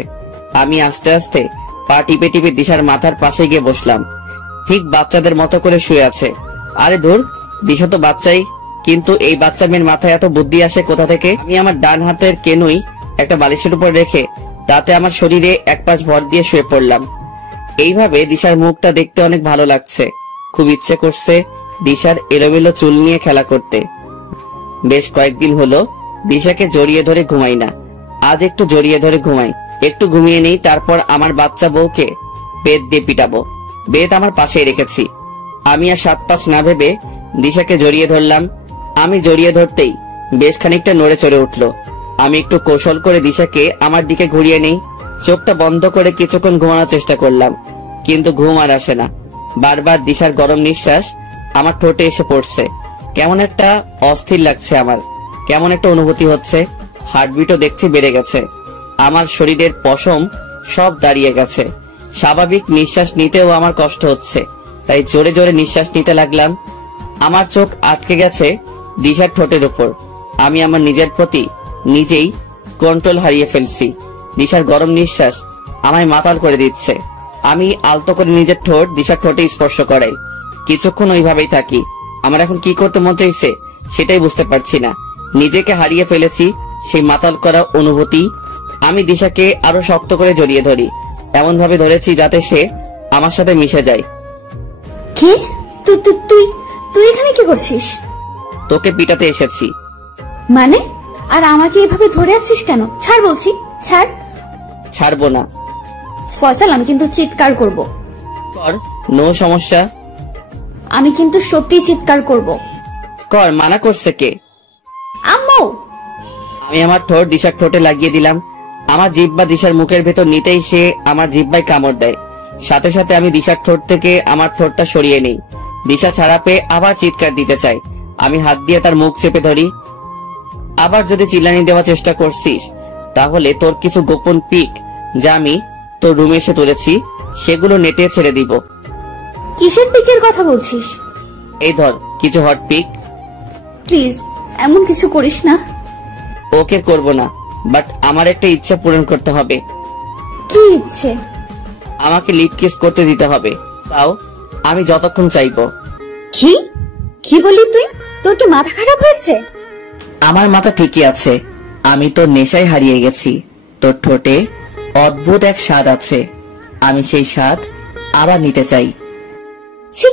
আমি আস্তে আস্তে পা টিপে টিপে দিশার মাথার পাশে গিয়ে বসলাম। ঠিক বাচ্চাদের মতো করে শুয়ে আছে। আরে ধুর, দিশা তো বাচ্চাই, কিন্তু এই বাচ্চা মেয়ের মাথায় এত বুদ্ধি আসে কোথা থেকে? আমি আমার ডান হাতের কেনুই একটা বালিশের উপর রেখে তাতে আমার শরীরে এক পাশ ভর দিয়ে শুয়ে পড়লাম। এইভাবে দিশার মুখটা দেখতে অনেক ভালো লাগছে। খুব ইচ্ছে করছে দিশার এলোমেলো চুল নিয়ে খেলা করতে। বেশ কয়েকদিন হলো দিশাকে জড়িয়ে ধরে ঘুমাই না। আজ একটু জড়িয়ে ধরে ঘুমাই। একটু ঘুমিয়ে নেই, তারপর আমার বাচ্চা বউকে বেত দিয়ে পিটাবো। বেত আমার পাশেই রেখেছি। আমি আর 7-5 না ভেবে দিশাকে জড়িয়ে ধরলাম। আমি জড়িয়ে ধরতেই বেশ খানিকটা নড়ে চড়ে উঠলো। আমি একটু কৌশল করে দিশাকে আমার দিকে ঘুরিয়ে নেই। চোখটা বন্ধ করে কিছুক্ষণ ঘুমানোর চেষ্টা করলাম, কিন্তু ঘুম আর আসে না। বারবার দিশার গরম নিঃশ্বাস আমার ঠোঁটে এসে পড়ছে। কেমন একটা অস্থির লাগছে আমার, কেমন একটা অনুভূতি হচ্ছে। হার্টবিটও দেখছি বেড়ে গেছে। আমার শরীরের পশম সব দাঁড়িয়ে গেছে। স্বাভাবিক নিঃশ্বাস নিতেও আমার কষ্ট হচ্ছে, তাই জোরে জোরে নিঃশ্বাস নিতে লাগলাম। আমার চোখ আটকে গেছে দিশার ঠোঁটের উপর। আমি আমার নিজের প্রতি নিজেই কন্ট্রোল হারিয়ে ফেলছি। দিশার গরম নিঃশ্বাস আমায় মাতাল করে দিচ্ছে। আমি আলতো করে নিজের ঠোঁট দিশার ঠোঁটে স্পর্শ করাই। কিছুক্ষণ ওইভাবেই থাকি। আমার এখন কি করতে মন চাইছে সেটাই বুঝতে পারছি না। নিজেকে হারিয়ে ফেলেছি সেই মাতাল করা অনুভূতি। আমি দিশাকে আরো শক্ত করে জড়িয়ে ধরি, এমন ভাবে ধরেছি যাতে সে আমার সাথে মিশে যায়। কি? তুই তুই তুই এখানে কি করছিস? তোকে পিটাতে এসেছি। মানে? আর আমাকে এভাবে ধরে আছিস কেন? ছাড় বলছি, ছাড়। ছাড়বো না। ফয়সাল, আমি কিন্তু চিৎকার করব। কর, নো সমস্যা। আমি কিন্তু সত্যি চিৎকার করব। কর, মানা করছে কে? আম্মু! আমি আমার ঠোঁট দিশার ঠোঁটে লাগিয়ে দিলাম। আমার জিহ্বা দিশার মুখের ভেতর নিতেই সে আমার জিহ্বায় কামড় দেয়। সাথে সাথে আমি দিশার ঠোঁট থেকে আমার ঠোঁটটা সরিয়ে নেই। দিশা ছাড়া পেয়ে আবার চিৎকার দিতে চাই। আমি হাত দিয়ে তার মুখ চেপে ধরি। আবার যদি চিল্লানি দেওয়ার চেষ্টা করছিস তাহলে তোর কিছু গোপন পিক যা আমি তোর রুমে এসে তুলেছি সেগুলো নেটে ছেড়ে দিব। কিসের পিকের কথা বলছিস? এই ধর কিছু হট পিক। প্লিজ এমন কিছু করিস না। ওকে করব না, বাট আমার একটা ইচ্ছা পূরণ করতে হবে। কি ইচ্ছে? আমাকে লিপ কিস করতে দিতে হবে, তাও আমি যতক্ষণ চাইবো। কি কি বলি তুই? তোর কি মাথা খারাপ হয়েছে? আমার মাথা ঠিকই আছে। আমি তোর নেশায় হারিয়ে গেছি। তোর ঠোঁটে অদ্ভুত এক স্বাদ আছে। আমি সেই স্বাদ আবার নিতে চাই। ছি,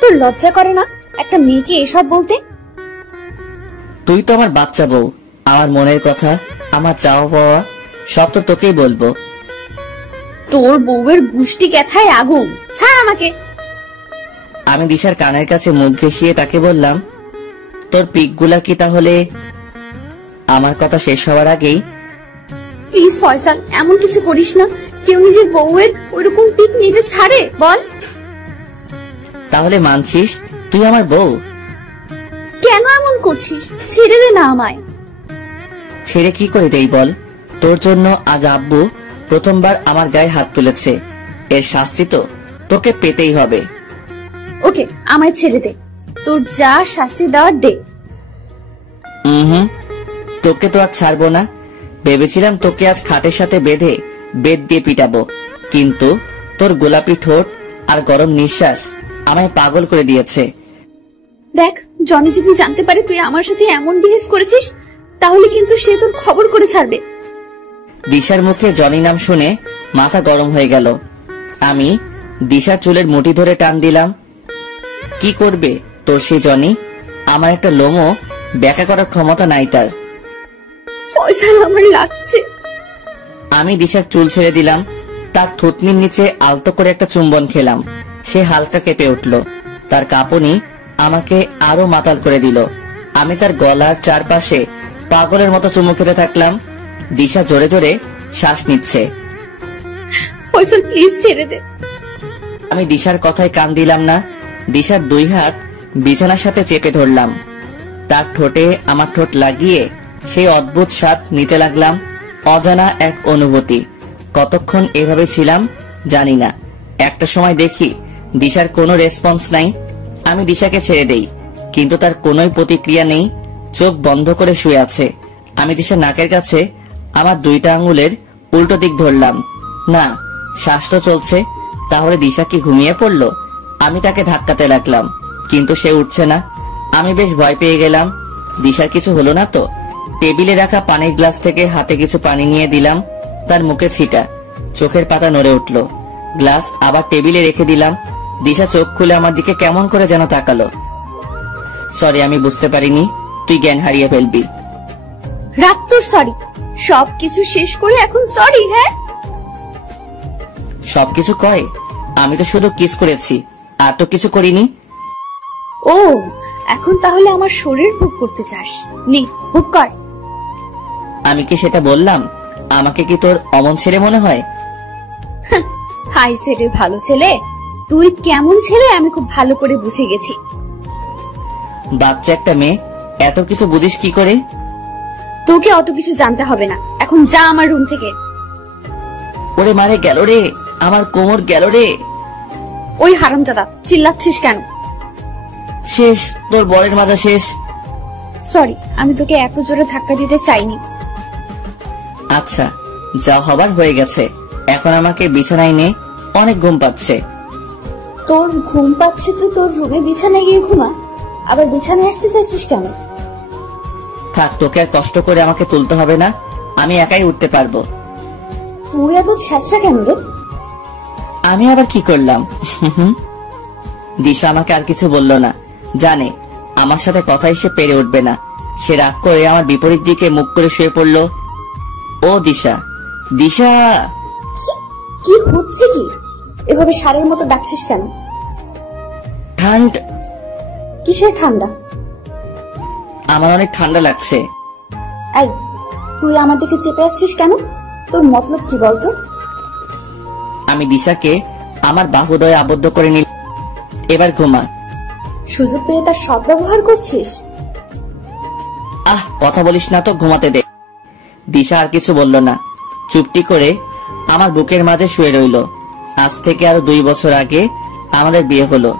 তোর লজ্জা করে না একটা মেয়েকে এসব বলতে? তুই তো আমার বাচ্চা বউ। আমার মনের কথা, আমার চাওয়া পাওয়া সব তো তোকেই বলবো। তোর বউয়ের গুষ্টি ক্যাথায় আগুন। ছাড় আমাকে। আমি দিশার কানের কাছে মুখ ঘেঁষিয়ে তাকে বললাম, তোর পিকগুলা কি তাহলে? আমার কথা শেষ হওয়ার আগেই, প্লিজ ফয়সাল, এমন কিছু করিস না। কেউ নিজের বউয়ের ওইরকম পিক নিতে ছাড়ে? বল। তাহলে মানছিস তুই আমার বউ? কেন এমন করছিস? ছেড়ে দে না আমায়। ছেড়ে কি করে দেই বল? তোর জন্য আজ আব্বু প্রথমবার আমার গায়ে হাত তুলেছে। এর শাস্তি তো তোকে পেতেই হবে। ওকে, আমায় ছেড়ে দে। তোর যা শাস্তি দেওয়ার দে। তোকে তো আজ ছাড়বো না। ভেবেছিলাম তোকে আজ খাটের সাথে বেঁধে বেত দিয়ে পিটাবো, কিন্তু তোর গোলাপি ঠোঁট আর গরম নিঃশ্বাস আমায় পাগল করে দিয়েছে। দেখ, জনি যদি জানতে পারে তুই আমার সাথে এমন বিহেভ করেছিস তাহলে কিন্তু সে তোর খবর করে ছাড়বে। দিশার মুখে জনি নাম শুনে মাথা গরম হয়ে গেল। আমি দিশার চুলের মুঠি ধরে টান দিলাম। কি করবে তোর সে জনি? আমার একটা লোমও ব্যাখ্যা করার ক্ষমতা নাই তার। ফয়সাল, আমার লাগছে। আমি দিশার চুল ছেড়ে দিলাম। তার থুতনির নিচে আলতো করে একটা চুম্বন খেলাম। সে হালকা কেঁপে উঠল। তার কাঁপুনি আমাকে আরো মাতাল করে দিল। আমি তার গলার চারপাশে পাগলের মতো চুমু খেতে থাকলাম। দিশা জোরে জোরে শ্বাস নিচ্ছে। ফয়সাল, প্লিজ ছেড়ে দে। আমি দিশার কথায় কান দিলাম না। দিশার 2 হাত বিছানার সাথে চেপে ধরলাম। তার ঠোঁটে আমার ঠোঁট লাগিয়ে সেই অদ্ভুত স্বাদ নিতে লাগলাম। অজানা এক অনুভূতি। কতক্ষণ এভাবে ছিলাম জানি না। একটা সময় দেখি দিশার কোনো রেসপন্স নাই। আমি দিশাকে ছেড়ে দেই, কিন্তু তার কোনোই প্রতিক্রিয়া নেই। চোখ বন্ধ করে শুয়ে আছে। আমি দিশার নাকের কাছে আমার 2টা আঙ্গুলের উল্টো দিক ধরলাম। না, শ্বাস তো চলছে। তাহলে দিশা কি ঘুমিয়ে পড়লো? আমি তাকে ধাক্কাতে লাগলাম, কিন্তু সে উঠছে না। আমি বেশ ভয় পেয়ে গেলাম। দিশার কিছু হলো না তো? টেবিলে রাখা পানির গ্লাস থেকে হাতে কিছু পানি নিয়ে দিলাম। তার মুখে ছিটা। চোখের পাতা নড়ে উঠল। গ্লাস আবার টেবিলে রেখে দিলাম। দিশা চোখ খুলে আমার দিকে কেমন করে যেন তাকালো। সরি, আমি বুঝতে পারিনি তুই জ্ঞান হারিয়ে ফেলবি। রাত তোর সরি। সবকিছু শেষ করে এখন সরি? হ্যাঁ, সবকিছু কয়? আমি তো শুধু কিস করেছি, আর তো কিছু করিনি। ও, এখন তাহলে আমার শরীর ভোগ করতে চাস? নে, ভোগ কর। আমি কি সেটা বললাম? আমাকে কি তোর অমন ছেলে মনে হয়? হাই সেরে ভালো ছেলে, তুই কেমন ছেলে আমি খুব ভালো করে বুঝে গেছি। বাচ্চা একটা মেয়ে, এত কিছু বুঝিস কি করে? তোকে অত কিছু জানতে হবে না, এখন যা আমার রুম থেকে। ওরে মারে, গেল রে, আমার কোমর গেল রে। ওই হারামজাদা, চিল্লাচ্ছিস কেন? শেষ, তোর বরের মাজা শেষ। সরি, আমি তোকে এত জোরে ধাক্কা দিতে চাইনি। আচ্ছা, যা হবার হয়ে গেছে, এখন আমাকে বিছানায় নে, অনেক ঘুম পাচ্ছে। তোর ঘুম পাচ্ছে তো তোর রুমে বিছানায় গিয়ে ঘুমা, আবার বিছানায় আসতে চাইছিস কেন? থাক, তোকে আর কষ্ট করে আমাকে তুলতে হবে না, আমি একাই উঠতে পারবো। তুই এত ছ্যাঁচড়া কেন রে? আমি আবার কি করলাম? দিশা আমাকে আর কিছু বলল না, জানে আমার সাথে কথাই সে পেরে উঠবে না। সে রাগ করে আমার বিপরীত দিকে মুখ করে শুয়ে পড়ল। ও দিশা, দিশা। কি হচ্ছে কি? এভাবে সারের মতো ডাকছিস কেন? ঠান্ডা। কিসের ঠান্ডা? আমার অনেক ঠান্ডা লাগছে। এই, তুই আমার দিকে চেপে আসছিস কেন? তোর মতলব কি বলতো? আমি দিশাকে আমার বাহুদয়ে আবদ্ধ করে নিল। এবার ঘুমা। সুযোগ পেয়ে তার সদ্ব্যবহার করছিস? কথা বলিস না তো, ঘুমাতে দে। দিশা আর কিছু বলল না, চুপটি করে আমার বুকের মাঝে শুয়ে রইল। আজ থেকে আরো 2 বছর আগে আমাদের বিয়ে হলো।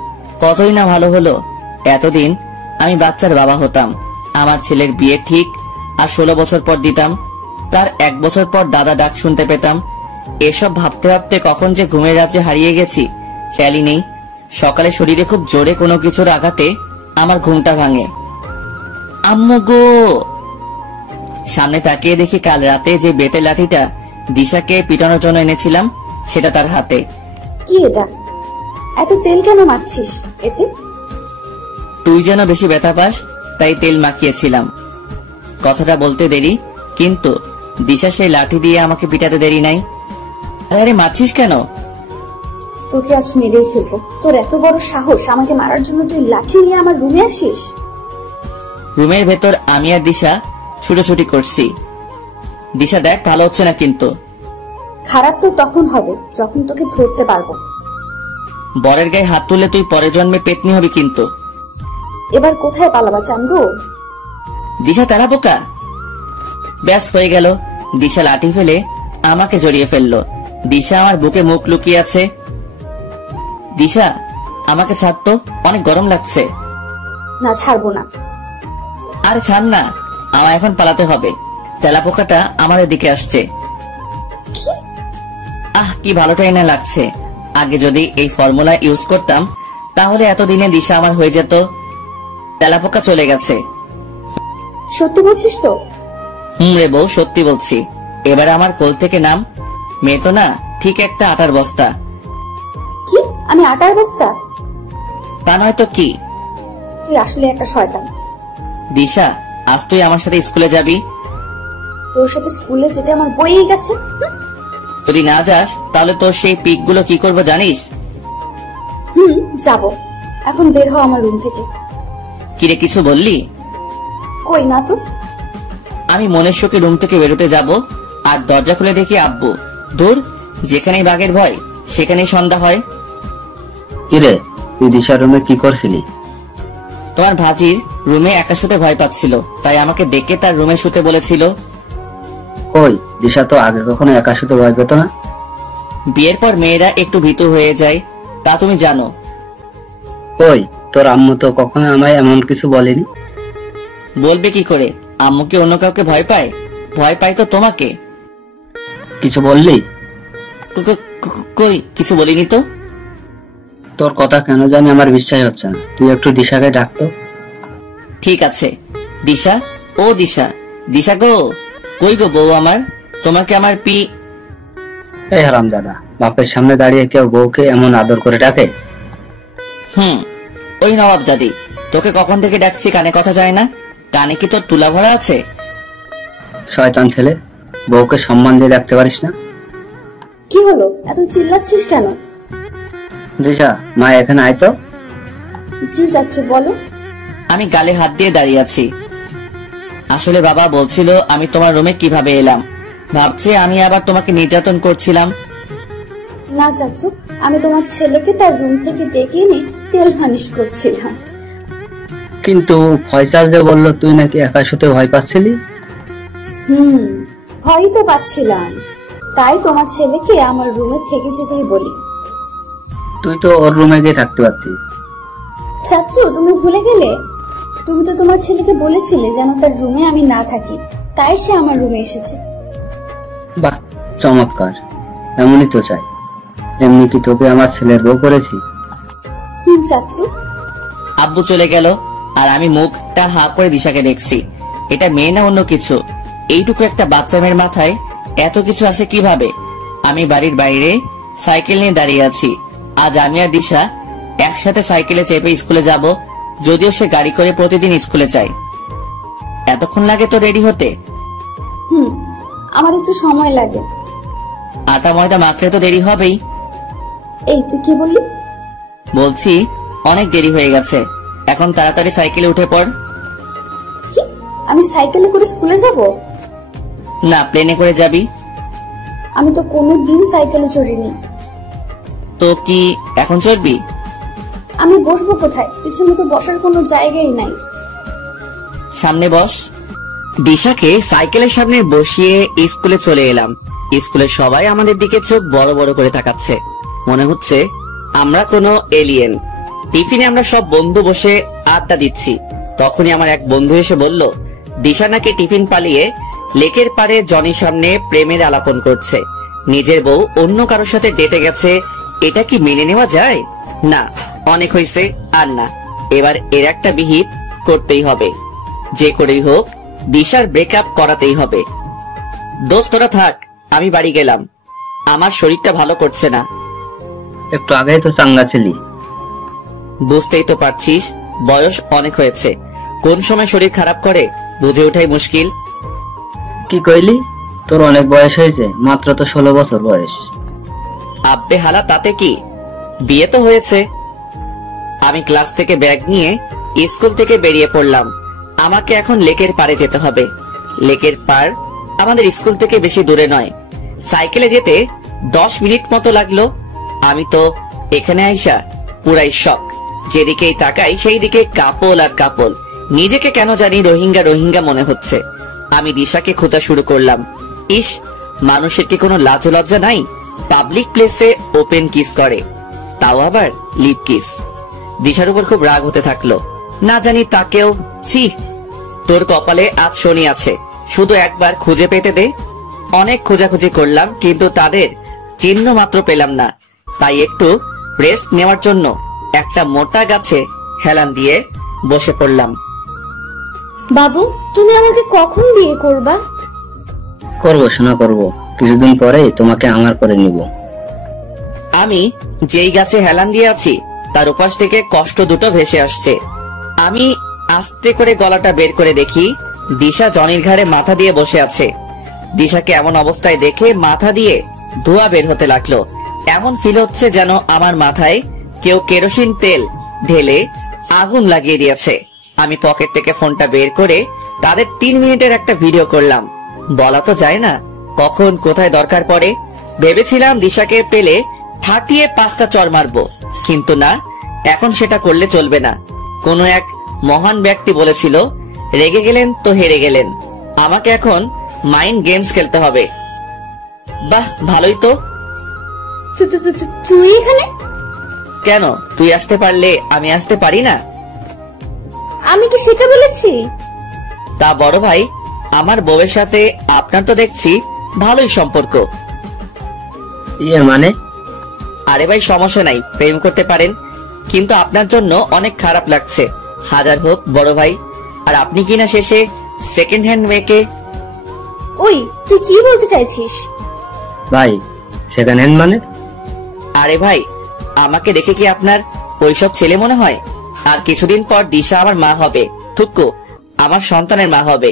কতই না ভালো হলো। এতদিন আমি বাচ্চার বাবা হতাম, আমার ছেলের বিয়ে ঠিক আর 16 বছর পর দিতাম। তার 1 বছর পর দাদা ডাক শুনতে পেতাম। এসব ভাবতে ভাবতে কখন যে ঘুমের রাজ্যে হারিয়ে গেছি খেয়ালই নেই। সকালে শরীরে খুব জোরে কোনো কিছুর আঘাতে আমার ঘুমটা ভাঙে। আম্মু গো! সামনে তাকিয়ে দেখি কাল রাতে যে বেতের লাঠিটা দিশাকে পিটানোর জন্য এনেছিলাম, সেটা তার হাতে। কি এটা? এত তেল কেন মাখছিস এতে? তুই যেন বেশি ব্যথা পাস, তাই তেল মাখিয়েছিলাম। কথাটা বলতে দেরি, কিন্তু দিশা সেই লাঠি দিয়ে আমাকে পিটাতে দেরি নাই। আরে মারছিস কেন? তোকে আজ মেরেই ফেলবো। তোর এত বড় সাহস, আমাকে মারার জন্য তুই লাঠি নিয়ে আমার রুমে আসিস? রুমের ভেতর আমি আর দিশা ছুটোছুটি করছি। দিশা দেখ, ভালো হচ্ছে না কিন্তু। খারাপ তো তখন হবে যখন তোকে ধরতে পারবো। বরের গায়ে হাত তুলে তুই পরের জন্মে পেতনি হবি কিন্তু। এবার কোথায় পালাবা চান্দু? দিশা তারা বোকা। ব্যাস হয়ে গেল। দিশা লাঠি ফেলে আমাকে জড়িয়ে ফেললো। দিশা আমার বুকে মুখ লুকিয়ে আছে। দিশা, আমাকে ছাড় তো, অনেক গরম লাগছে। না, ছাড়বো না। আরে ছাড় না, আমার এখন পালাতে হবে। তেলাপোকাটা আমাদের দিকে আসছে। কি ভালোটাই না লাগছে। আগে যদি এই ফর্মুলা ইউজ করতাম তাহলে এতদিনে দিশা আমার হয়ে যেত। তেলাপোকা চলে গেছে। সত্যি বলছিস তো? রে বউ, সত্যি বলছি। এবার আমার কোল থেকে নাম। মেয়ে তো না, ঠিক একটা আটার বস্তা। কি? আমি আটার বস্তা? তা নয় তো কি। তুই আসলে একটা শয়তান। দিশা, আজ তুই আমার সাথে স্কুলে যাবি। তোর সাথে স্কুলে যেতে আমার বইই গেছে। যদি না যাস তাহলে তোর সেই পিক গুলো কি করবো জানিস? যাব। এখন বের হ আমার রুম থেকে। কিরে, কিছু বললি? কই না তো। আমি মনের শোকে রুম থেকে বেরোতে যাব, আর দরজা খুলে দেখি আব্বু। দূর, যেখানেই বাঘের ভয় সেখানেই সন্ধ্যা হয়। কিরে, তুই দিশার রুমে কি করছিলি? তোমার ভাজির রুমে একা শুতে ভয় পাচ্ছিল, তাই আমাকে ডেকে তার রুমে শুতে বলেছিল। কই, দিশা তো আগে কখনো একা শুতে ভয় পেত না। বিয়ের পর মেয়েরা একটু ভীতু হয়ে যায়, তা তুমি জানো। কই, তোর আম্মু তো কখনো আমায় এমন কিছু বলেনি। বলবে কি করে? আম্মু কি অন্য কাউকে ভয় পায়? ভয় পাই তো তোমাকে। কিছু বললি? কই, কিছু বলিনি তো। তোর কথা কেন জানি আমার বিশ্বাস হচ্ছে না। তুই একটু দিশাকে ডাকতো। ঠিক আছে। দিশা, ও দিশা, দিশা গো, কই গো বউ আমার? তোমাকে আমার এই হারামজাদা, বাপের সামনে দাঁড়িয়ে কেউ বউকে এমন আদর করে ডাকে? ওই নবাবজাদি, তোকে কখন থেকে ডাকছি, কানে কথা যায় না? কানে কি তোর তুলা ভরা আছে? শয়তান ছেলে, বউকে সম্মান দিয়ে ডাকতে পারিস না? কি হলো, এত চিল্লাচ্ছিস কেন? দিশা, মা এখানে আয় তো। জি চাচ্চু, বলো। আমি গালে হাত দিয়ে দাঁড়িয়ে আছি। আসলে বাবা বলছিল আমি তোমার রুমে কিভাবে এলাম, ভাবছে আমি আবার তোমাকে নির্যাতন করছিলাম। না চাচ্চু, আমি তোমার ছেলেকে তার রুম থেকে ডেকে এনে তেল মালিশ করছিলাম। কিন্তু ফয়সাল যে বললো তুই নাকি একা শুতে ভয় পাচ্ছিলি। ভয়ই তো পাচ্ছিলাম, তাই তোমার ছেলেকে আমার রুমে থেকে যেতেই বলি। তুই তো ওর রুমে গিয়ে থাকতে পারতি। চাচ্চু, তুমি ভুলে গেলে? তুমি তো তোমার ছেলেকে বলেছিলে যেন তার রুমে আমি না থাকি, তাই সে আমার রুমে এসেছে। বাহ, চমৎকার, এমনই তো চাই। এমনি কি তোকে আমার ছেলের বউ করেছি? চাচ্চু। আব্বু চলে গেল আর আমি মুখটা হা করে দিশাকে দেখছি। এটা মেয়ে না অন্য কিছু? এইটুকু একটা বাচ্চা মেয়ের মাথায় এত কিছু আসে কিভাবে? আমি বাড়ির বাইরে সাইকেল নিয়ে দাঁড়িয়ে আছি। আজ আমি আর দিশা একসাথে সাইকেলে চেপে স্কুলে যাব, যদিও সে গাড়ি করে প্রতিদিন স্কুলে যায়। এতক্ষণ লাগে তো রেডি হতে? আমার একটু সময় লাগে। আটা ময়দা মাখলে তো দেরি হবেই। এই তুই কি বললি? বলছি অনেক দেরি হয়ে গেছে, এখন তাড়াতাড়ি সাইকেলে উঠে পড়। কি, আমি সাইকেলে করে স্কুলে যাব? না, প্লেনে করে যাবি। আমি তো কোনোদিন সাইকেলে চড়িনি। তো কি এখন চড়বি? আমি বসবো কোথায়? পিছনে তো বসার কোনো জায়গাই নাই। সামনে বস। দিশাকে সাইকেলের সামনে বসিয়ে স্কুলে চলে এলাম। স্কুলের সবাই আমাদের দিকে চোখ বড় বড় করে তাকাচ্ছে, মনে হচ্ছে আমরা কোনো এলিয়েন। টিফিনে আমরা সব বন্ধু বসে আড্ডা দিচ্ছি। তখনই আমার এক বন্ধু এসে বলল, দিশা নাকি টিফিন পালিয়ে লেকের পাড়ে জনির সামনে প্রেমের আলাপন করছে। নিজের বউ অন্য কারোর সাথে ডেটে গেছে, এটা কি মেনে নেওয়া যায়? না, অনেক হয়েছে, আর না। এবার এর একটা বিহিত করতেই হবে, যে করেই হোক দিশার ব্রেকআপ করাতেই হবে। দোস্তরা থাক, আমি বাড়ি গেলাম। আমার শরীরটা ভালো করছে না। একটু আগেই তো চাঙ্গা ছিলি। বুঝতেই তো পারছিস, বয়স অনেক হয়েছে, কোন সময় শরীর খারাপ করে বুঝে ওঠাই মুশকিল। কি কইলি? তোর অনেক বয়স হয়েছে, মাত্র তো 16 বছর বয়স। আব্বে হালা, তাতে কি? বিয়ে তো হয়েছে। আমি ক্লাস থেকে ব্যাগ নিয়ে স্কুল থেকে বেরিয়ে পড়লাম। আমাকে এখন লেকের পাড়ে যেতে হবে। লেকের পাড় আমাদের স্কুল থেকে বেশি দূরে নয়। সাইকেলে যেতে 10 মিনিট মতো লাগলো। আমি তো এখানে আইসা পুরাই শক। যেদিকেই তাকাই সেই দিকে কাপল আর কাপল। নিজেকে কেন জানি রোহিঙ্গা রোহিঙ্গা মনে হচ্ছে। আমি দিশাকে খোঁজা শুরু করলাম। ইস, মানুষের কি কোনো লাজ লজ্জা নাই? পাবলিক প্লেসে ওপেন কিস করে, তাও আবার লিপ কিস। দিশার উপর খুব রাগ হতে থাকলো। না জানি তাকেও। ছি, তোর কপালে আজ শনি আছে, শুধু একবার খুঁজে পেতে দে। অনেক খোঁজাখুঁজি করলাম, কিন্তু তাদের চিহ্ন মাত্র পেলাম না। তাই একটু রেস্ট নেওয়ার জন্য একটা মোটা গাছে হেলান দিয়ে বসে পড়লাম। বাবু, তুমি আমাকে কখন বিয়ে করবা? করবো শোনা, করবো। কিছুদিন পরেই তোমাকে আমার করে নিব। আমি যেই গাছে হেলান দিয়ে আছি তার উপাস থেকে কষ্ট দুটো ভেসে আসছে। আমি আস্তে করে গলাটা বের করে দেখি দিশা জনির ঘাড়ে মাথা দিয়ে বসে আছে। দিশাকে এমন অবস্থায় দেখে মাথা দিয়ে ধোঁয়া বের হতে লাগলো। এমন ফিল হচ্ছে যেন আমার মাথায় কেউ কেরোসিন তেল ঢেলে আগুন লাগিয়ে দিয়েছে। আমি পকেট থেকে ফোনটা বের করে তাদের 3 মিনিটের একটা ভিডিও করলাম। বলা তো যায় না কখন কোথায় দরকার পড়ে। ভেবেছিলাম দিশাকে পেলে ঠাটিয়ে 5টা চড় মারবো, কিন্তু না, এখন সেটা করলে চলবে না। কোন এক মহান ব্যক্তি বলেছিল, রেগে গেলেন তো হেরে গেলেন। আমাকে এখন মাইন্ড গেমস খেলতে হবে। বাহ, ভালোই তো। তুই এখানে কেন? তুই আসতে পারলে আমি আসতে পারি না? আমি কি সেটা বলেছি? তা বড় ভাই, আমার বউয়ের সাথে আপনার তো দেখছি ভালোই সম্পর্ক। ইয়ে মানে? আরে ভাই, সমস্যা নাই, প্রেম করতে পারেন, কিন্তু আপনার জন্য অনেক খারাপ লাগছে। হাজার হোক বড় ভাই, আর আপনি কিনা শেষে সেকেন্ড হ্যান্ড মেয়েকে। ওই, তুই কি বলতে চাইছিস? ভাই, সেকেন্ড হ্যান্ড মানে? আরে ভাই, আমাকে দেখে কি আপনার ওইসব ছেলে মনে হয়? আর কিছুদিন পর দিশা আমার মা হবে, থুক্কু আমার সন্তানের মা হবে।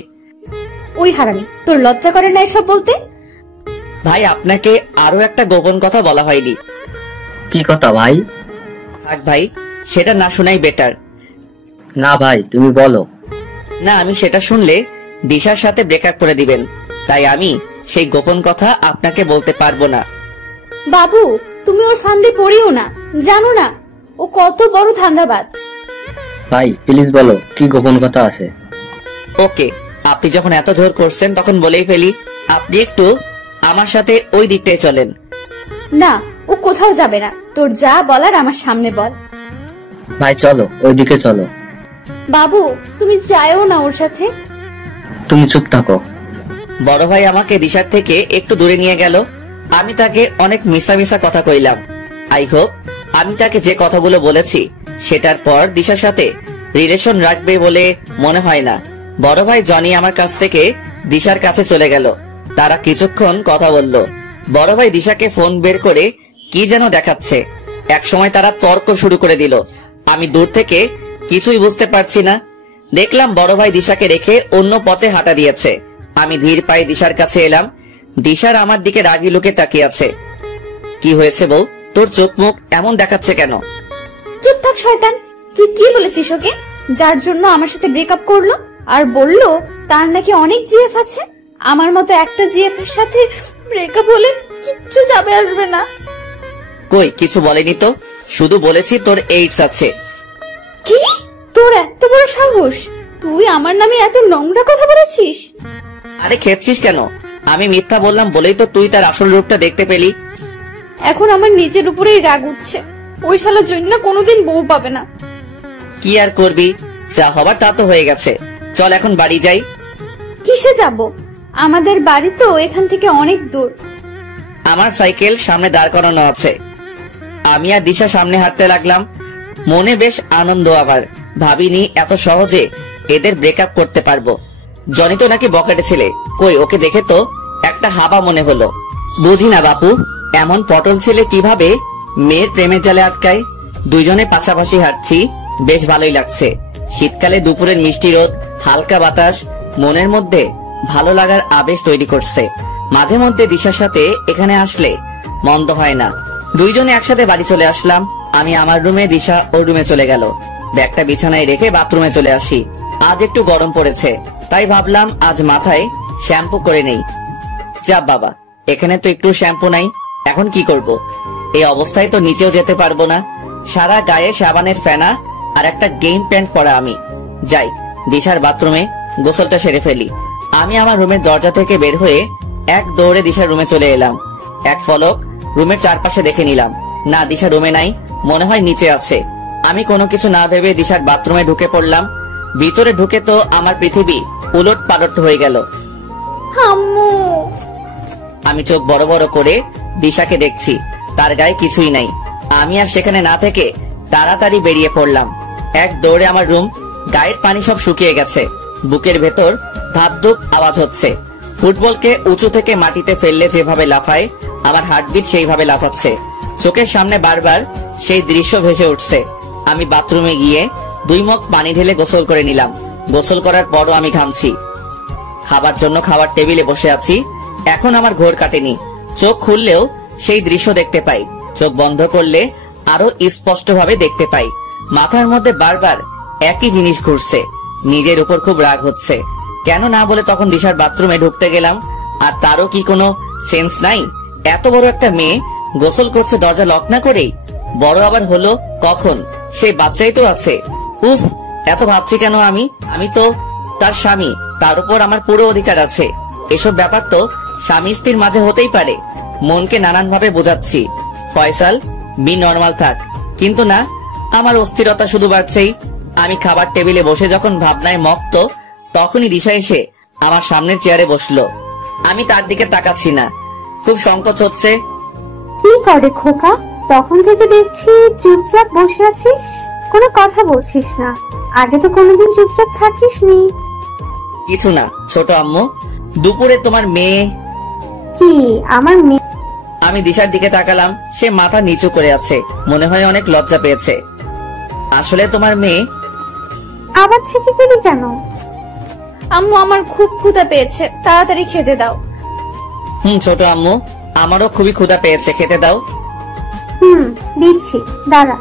ওই হারামি, তোর লজ্জা করে না এসব বলতে? ভাই আপনাকে আরো একটা গোপন কথা বলা হয়নি। কি কথা ভাই? থাক ভাই, সেটা না শোনাই বেটার। না ভাই, তুমি বলো। না, আমি সেটা শুনলে দিশার সাথে ব্রেকআপ করে দিবেন, তাই আমি সেই গোপন কথা আপনাকে বলতে পারবো না। বাবু, তুমি ওর ফান্দে পড়িও না, জানো না ও কত বড় ধান্দাবাজ। ভাই প্লিজ বলো, কি গোপন কথা আছে? ওকে, আপনি যখন এত জোর করছেন তখন বলেই ফেলি। আপনি একটু আমার সাথে ওই দিকটায় চলেন। না, ও কোথাও যাবে না, তোর যা বলার আমার সামনে বল। ভাই চলো, ওইদিকে চলো। বাবু, তুমি যাও না ওর সাথে। তুমি চুপ থাকো। বড় ভাই আমাকে দিশার থেকে একটু দূরে নিয়ে গেল। আমি তাকে অনেক মিশা মিশা কথা কইলাম। আই হোপ আমি তাকে যে কথাগুলো বলেছি সেটার পর দিশার সাথে রিলেশন রাখবে বলে মনে হয় না। বড় ভাই জনি আমার কাছ থেকে দিশার কাছে চলে গেল। তারা কিছুক্ষণ কথা বলল। বড় ভাই দিশাকে ফোন বের করে কি যেন দেখাচ্ছে। একসময় তারা তর্ক শুরু করে দিল। আমি দূর থেকে কিছুই বুঝতে পারছি না। দেখলাম বড় ভাই দিশাকে রেখে অন্য পথে হাঁটা দিয়েছে। আমি ধীর পায়ে দিশার কাছে এলাম। দিশার আমার দিকে রাগি লোকে তাকিয়ে আছে। কি হয়েছে বউ, তোর চোখ মুখ এমন দেখাচ্ছে কেন? চুপ থাক শয়তান, তুই কি বলেছিস ওকে, যার জন্য আমার সাথে ব্রেকআপ করলো? আর বললো তার নাকি অনেক জিএফ আছে। আমার মতো একটা জিএফ এর সাথে ব্রেকআপ হলে কিচ্ছু যাবে আসবে না। কই, কিছু বলেনি তো, শুধু বলেছি তোর এইডস আছে। কি? তোর এত বড় সাহস, তুই আমার নামে এত নোংরা কথা বলেছিস? আরে খেপছিস কেন? আমি মিথ্যা বললাম বলেই তো তুই তার আসল রূপটা দেখতে পেলি। এখন আমার নিজের উপরেই রাগ উঠছে। ওই শালা জন্য কোনোদিন বউ পাবে না। কি আর করবি, যা হবার তা তো হয়ে গেছে। চল এখন বাড়ি যাই। কিসে যাব? আমাদের বাড়ি তো এখান থেকে অনেক দূর। আমার সাইকেল সামনে দাঁড় করানো আছে। আমি আর দিশা সামনে হাঁটতে লাগলাম। মনে বেশ আনন্দ। আবার ভাবিনি এত সহজে এদের ব্রেকআপ করতে পারবো। জনি তো নাকি বকেটে ছেলে, কই ওকে দেখে তো একটা হাবা মনে হলো। বুঝি না বাপু, এমন পটল ছেলে কিভাবে মেয়ের প্রেমের জালে আটকায়। দুইজনে পাশাপাশি হাঁটছি, বেশ ভালোই লাগছে। শীতকালে দুপুরের মিষ্টি রোদ, হালকা বাতাস মনের মধ্যে ভালো লাগার আবেশ তৈরি করছে। মাঝে মধ্যে দিশার সাথে এখানে আসলে মন্দ হয় না। দুইজনে একসাথে বাড়ি চলে আসলাম। আমি আমার রুমে, দিশা ওর রুমে চলে গেল। ব্যাগটা বিছানায় রেখে বাথরুমে চলে আসি। আজ একটু গরম পড়েছে, তাই ভাবলাম আজ মাথায় শ্যাম্পু করে নেই। যা বাবা, এখানে তো একটু শ্যাম্পু নাই, এখন কি করব? এই অবস্থায় তো নিচেও যেতে পারবো না। সারা গায়ে সাবানের ফেনা আর একটা গেইম প্যান্ট পরা আমি। যাই, দিশার বাথরুমে গোসলটা সেরে ফেলি। আমি আমার রুমের দরজা থেকে বের হয়ে এক দৌড়ে দিশার রুমে চলে এলাম। এক পলক রুমের চারপাশে দেখে নিলাম। না, দিশা রুমে নাই, মনে হয় নিচে আছে। আমি কোনো কিছু না ভেবে দিশার বাথরুমে ঢুকে পড়লাম। ভিতরে ঢুকে তো আমার পৃথিবী উলট পালট হয়ে গেল। আম্মু! আমি চোখ বড় বড় করে দিশাকে দেখছি, তার গায়ে কিছুই নাই। আমি আর সেখানে না থেকে তাড়াতাড়ি বেরিয়ে পড়লাম। এক দৌড়ে আমার রুম। গায়ের পানি সব শুকিয়ে গেছে। বুকের ভেতর ধাপধুপ আওয়াজ হচ্ছে। ফুটবলকে উঁচু থেকে মাটিতে ফেললে যেভাবে লাফায়, আমার হার্টবিট সেইভাবে লাফাচ্ছে। চোখের সামনে বারবার সেই দৃশ্য ভেসে উঠছে। আমি বাথরুমে গিয়ে 2 মগ পানি ঢেলে গোসল করে নিলাম। গোসল করার পরও আমি ঘামছি। খাবার জন্য খাবার টেবিলে বসে আছি। এখন আমার ঘোর কাটেনি। চোখ খুললেও সেই দৃশ্য দেখতে পাই, চোখ বন্ধ করলে আরো স্পষ্টভাবে দেখতে পাই। মাথার মধ্যে বারবার একই জিনিস ঘুরছে। নিজের উপর খুব রাগ হচ্ছে। কেন না বলে তখন দিশার বাথরুমে ঢুকতে গেলাম। আর তারও কি কোনো সেন্স নাই? এত বড় একটা মেয়ে গোসল করছে দরজা লক না করেই। বড় আবার হলো কখন? সেই বাচ্চাই তো আছে। উফ, এত ভাবছি কেন আমি? আমি তো তার স্বামী, তার উপর আমার পুরো অধিকার আছে। এসব ব্যাপার তো স্বামী স্ত্রীর মাঝে হতেই পারে। মনকে নানান ভাবে বোঝাচ্ছি, ফয়সাল বি নরমাল থাক, কিন্তু না, আমার অস্থিরতা শুধু বাড়ছেই। আমি খাবার টেবিলে বসে যখন ভাবনায় মত্ত, তখনই দিশা এসে আমার সামনের চেয়ারে বসলো। আমি তার দিকে তাকাচ্ছি না, খুব সংকোচ হচ্ছে। কি করে খোকা? তখন থেকে দেখছি চুপচাপ বসে আছিস, কোনো কথা বলছিস না। আগে তো কোনোদিন চুপচাপ থাকিসনি। কিছু না ছোট আম্মু, দুপুরে তোমার মেয়ে। কি আমার মেয়ে? আমি দিশার দিকে তাকালাম। সে মাথা নিচু করে আছে, মনে হয় অনেক লজ্জা পেয়েছে। আসলে তোমার মেয়ে। আবার থেকে গেলি কেন? আম্মু, আমার খুব ক্ষুধা পেয়েছে, তাড়াতাড়ি খেতে দাও। ছোট আম্মু, আমারও খুবই ক্ষুধা পেয়েছে, খেতে দাও। দিচ্ছি, দাঁড়া।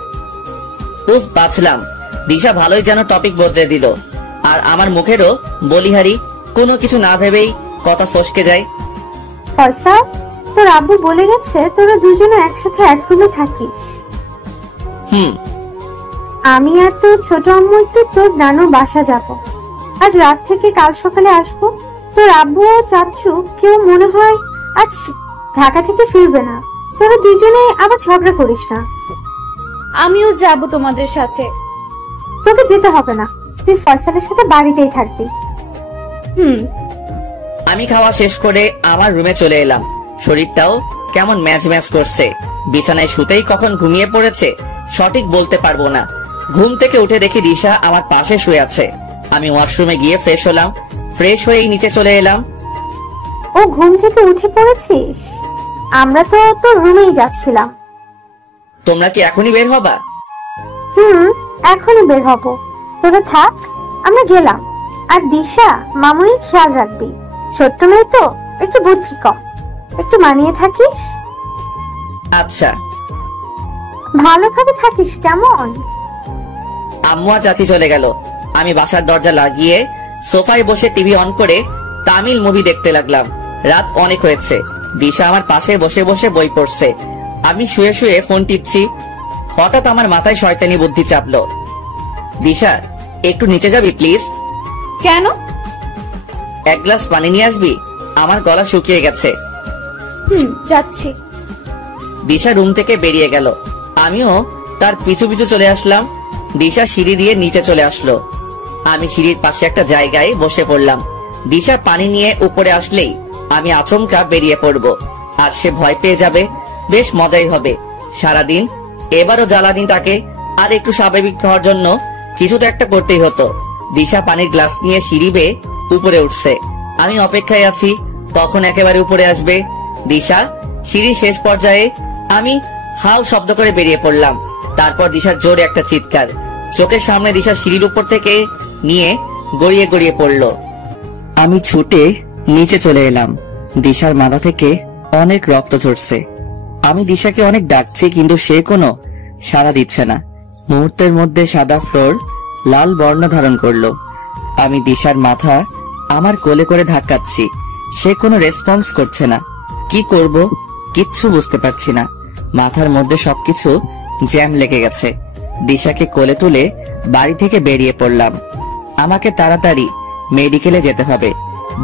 উফ, বাঁচলাম। দিশা ভালোই যেন টপিক বদলে দিল। আর আমার মুখেরও বলিহারি, কোনো কিছু না ভেবেই কথা ফসকে যায়। ফয়সাল, তোর আব্বু বলে গেছে তোরা দুজনে একসাথে এক রুমে থাকিস। আমি আর তোর ছোট আম্মু একটু তোর নানুর বাসা যাব। আজ রাত থেকে কাল সকালে আসবো। তোর আব্বু ও চাচু কেউ মনে হয় আজ ঢাকা থেকে ফিরবে না। তোরা দুজনে আবার ঝগড়া করিস না। আমিও যাব তোমাদের সাথে। তোকে যেতে হবে না, তুই ফয়সালের সাথে বাড়িতেই থাকবি। আমি খাওয়া শেষ করে আমার রুমে চলে এলাম। শরীরটাও কেমন ম্যাচ ম্যাচ করছে। বিছানায় শুতেই কখন ঘুমিয়ে পড়েছে সঠিক বলতে পারবো না। ঘুম থেকে উঠে দেখি দিশা আমার পাশে শুয়ে আছে। আমি ওয়াশরুমে গিয়ে ফ্রেশ হলাম। ফ্রেশ হয়েই নিচে চলে এলাম। ও, ঘুম থেকে উঠে পড়েছিস? আমরা তো তোর রুমেই যাচ্ছিলাম। তোমরা কি এখনই বের হবা? এখনই বের হব। তোরা থাক, আমরা গেলাম। আর দিশা, মামুনির খেয়াল রাখবি। ছোট্ট মেয়ে তো, একটু বুদ্ধি কম, একটু মানিয়ে থাকিস। আচ্ছা। ভালোভাবে থাকিস কেমন? আম্মু আর চাচি চলে গেল। আমি বাসার দরজা লাগিয়ে সোফায় বসে টিভি অন করে তামিল মুভি দেখতে লাগলাম। রাত অনেক হয়েছে। দিশা আমার পাশে বসে বসে বই পড়ছে। আমি শুয়ে শুয়ে ফোন টিপছি। হঠাৎ আমার মাথায় শয়তানি বুদ্ধি চাপলো। দিশা, একটু নিচে যাবি প্লিজ? কেন? এক গ্লাস পানি নিয়ে আসবি, আমার গলা শুকিয়ে গেছে। যাচ্ছি। দিশা রুম থেকে বেরিয়ে গেল। আমিও তার পিছু পিছু চলে আসলাম। দিশা সিঁড়ি দিয়ে নিচে চলে আসলো। আমি সিঁড়ির পাশে একটা জায়গায় বসে পড়লাম। দিশা পানি নিয়ে উপরে আসলেই আমি আচমকা বেরিয়ে পড়ব, আর সে ভয় পেয়ে যাবে। বেশ মজাই হবে সারাদিন। এবারও জ্বালানি তাকে আর একটু স্বাভাবিক হওয়ার জন্য কিছু তো একটা করতেই হতো। দিশা পানির গ্লাস নিয়ে সিঁড়ি বেয়ে উপরে উঠছে। আমি অপেক্ষায় আছি কখন একেবারে উপরে আসবে। দিশা সিঁড়ি শেষ পর্যায়ে। আমি হাউ শব্দ করে বেরিয়ে পড়লাম। তারপর দিশার জোরে একটা চিৎকার। চোখের সামনে দিশা সিঁড়ির উপর থেকে নিয়ে গড়িয়ে গড়িয়ে পড়ল। আমি ছুটে নিচে চলে এলাম। দিশার মাথা থেকে অনেক রক্ত ঝরছে। আমি দিশাকে অনেক ডাকছি, কিন্তু সে কোনো সাড়া দিচ্ছে না। মুহূর্তের মধ্যে সাদা ফ্লোর লাল বর্ণ ধারণ করলো। আমি দিশার মাথা আমার কোলে করে ধাক্কাচ্ছি। সে কোনো রেসপন্স করছে না। কি করব কিচ্ছু বুঝতে পারছি না। মাথার মধ্যে সবকিছু জ্যাম লেগে গেছে। দিশাকে কোলে তুলে বাড়ি থেকে বেরিয়ে পড়লাম। আমাকে তাড়াতাড়ি মেডিকেলে যেতে হবে।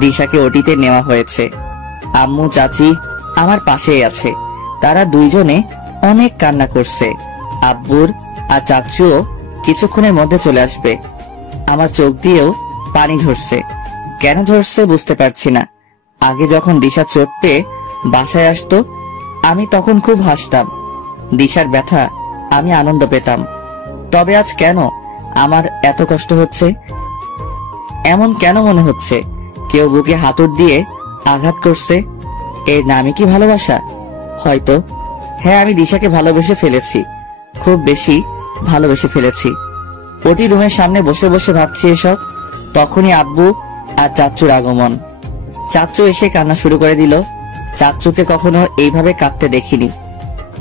দিশাকে ওটিতে নেওয়া হয়েছে। আম্মু চাচি আমার পাশেই আছে। তারা দুইজনে অনেক কান্না করছে। আব্বুর আর চাচুও কিছুক্ষণের মধ্যে চলে আসবে। আমার চোখ দিয়েও পানি ঝরছে। কেন ঝরছে বুঝতে পারছি না। আগে যখন দিশা চোট পেয়ে বাসায় আসতো, আমি তখন খুব হাসতাম। দিশার ব্যথা আমি আনন্দ পেতাম। তবে আজ কেন আমার এত কষ্ট হচ্ছে? এমন কেন মনে হচ্ছে কেউ বুকে হাতুড় দিয়ে আঘাত করছে? এর নামই কি ভালোবাসা? হয়তো। হ্যাঁ, আমি দিশাকে ভালোবেসে ফেলেছি, খুব বেশি ভালোবেসে ফেলেছি। ওটি রুমের সামনে বসে বসে ভাবছি এসব, তখনই আব্বু আর চাচ্চুর আগমন। চাচ্চু এসে কান্না শুরু করে দিল। চাচ্চুকে কখনো এইভাবে কাঁদতে দেখিনি।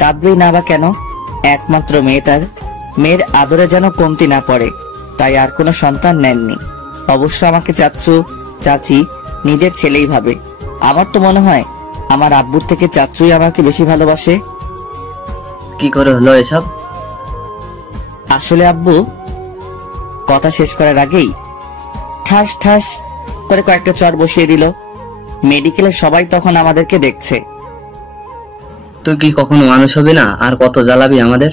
কাঁদবেই না বা কেন? একমাত্র মেয়েটার, মেয়ের আদরে যেন কমতি না পড়ে, তাই আর কোনো সন্তান নেননি। অবশ্য আমাকে চাচ্চু চাচি নিজের ছেলেই ভাবে। আমার তো মনে হয় আমার আব্বুর থেকে চাচ্চুই আমাকে বেশি ভালোবাসে। কি করে হলো এসব? আসলে আব্বু কথা শেষ করার আগেই ঠাস ঠাস করে কয়েকটা চর বসিয়ে দিল। মেডিকেলে সবাই তখন আমাদেরকে দেখছে। তুই কি কখনো মানুষ হবি না? আর কত জ্বালাবি আমাদের?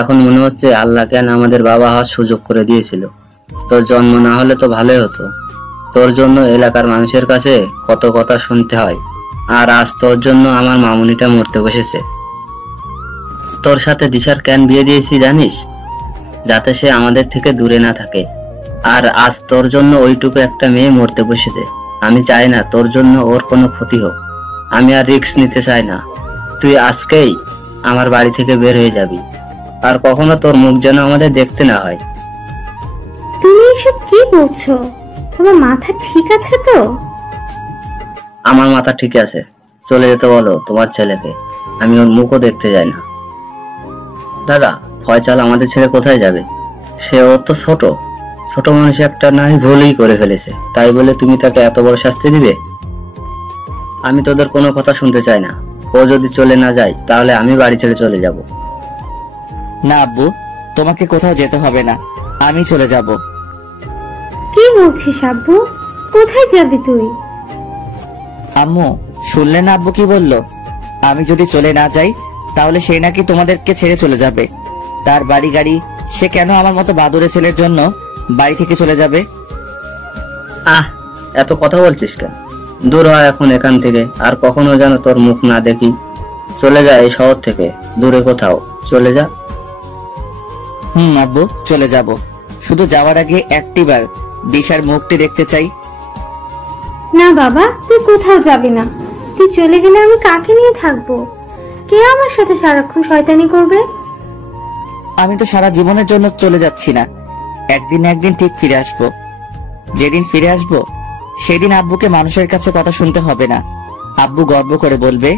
এখন মনে হচ্ছে আল্লাহ কেন আমাদের বাবা হওয়ার সুযোগ করে দিয়েছিল। তোর জন্ম না হলে তো ভালোই হতো। তোর জন্য এলাকার মানুষের কাছে কত কথা শুনতে হয়, আর আজ তোর জন্য আমার মামুনিটা মরতে বসেছে। তোর সাথে দিশার কেন বিয়ে দিয়েছি জানিস? যাতে সে আমাদের থেকে দূরে না থাকে। আর আজ তোর জন্য ওইটুকু একটা মেয়ে মরতে বসেছে। আমি চাই না তোর জন্য ওর কোনো ক্ষতি হোক। আমি আর রিস্ক নিতে চাই না। তুই আজকেই আমার বাড়ি থেকে বের হয়ে যাবি, আর কখনো তোর মুখ যেন আমাদের দেখতে না হয়। তুমি এসব কি বলছো? তোমার মাথা ঠিক আছে তো? আমার মাথা ঠিক আছে। চলে যেতে বলো তোমার ছেলেকে, আমি ওর মুখও দেখতে যাই না। দাদা, ফয়সাল আমাদের ছেড়ে কোথায় যাবে? সে ও তো ছোট ছোট মানুষ একটা নাই ভুলই করে ফেলেছে, তাই বলে তুমি তাকে এত বড় শাস্তি দিবে? আমি তোদের কোনো কথা শুনতে চাই না। ও যদি চলে না যায় তাহলে আমি বাড়ি ছেড়ে চলে যাব। না আব্বু, তোমাকে কোথাও যেতে হবে না, আমি চলে যাব। কি বলছিস আব্বু? কোথায় যাবি তুই? আম্মু, শুনলে না আব্বু কি বললো? আমি যদি চলে না যাই তাহলে সে নাকি তোমাদেরকে ছেড়ে চলে যাবে। তার বাড়ি গাড়ি, সে কেন আমার মতো বাদুড়ে ছেলের জন্য বাড়ি থেকে চলে যাবে? আহ, এত কথা বলছিস কেন? দূর হয় এখন এখান থেকে, আর কখনো যেন তোর মুখ না দেখি। চলে যা এই শহর থেকে, দূরে কোথাও চলে যা। আব্বু, চলে যাব। শুধু যাওয়ার আগে একটিবার দিশার মুখটি দেখতে চাই। না বাবা, তুই কোথাও যাবি না। তুই চলে গেলে আমি কাকে নিয়ে থাকবো? কে আমার সাথে সারাক্ষণ শয়তানি করবে? আমি তো সারা জীবনের জন্য চলে যাচ্ছি না, একদিন না একদিন ঠিক ফিরে আসবো। যেদিন ফিরে আসবো সেদিন আব্বুকে মানুষের কাছে কথা শুনতে হবে না। আব্বু গর্ব করে বলবে,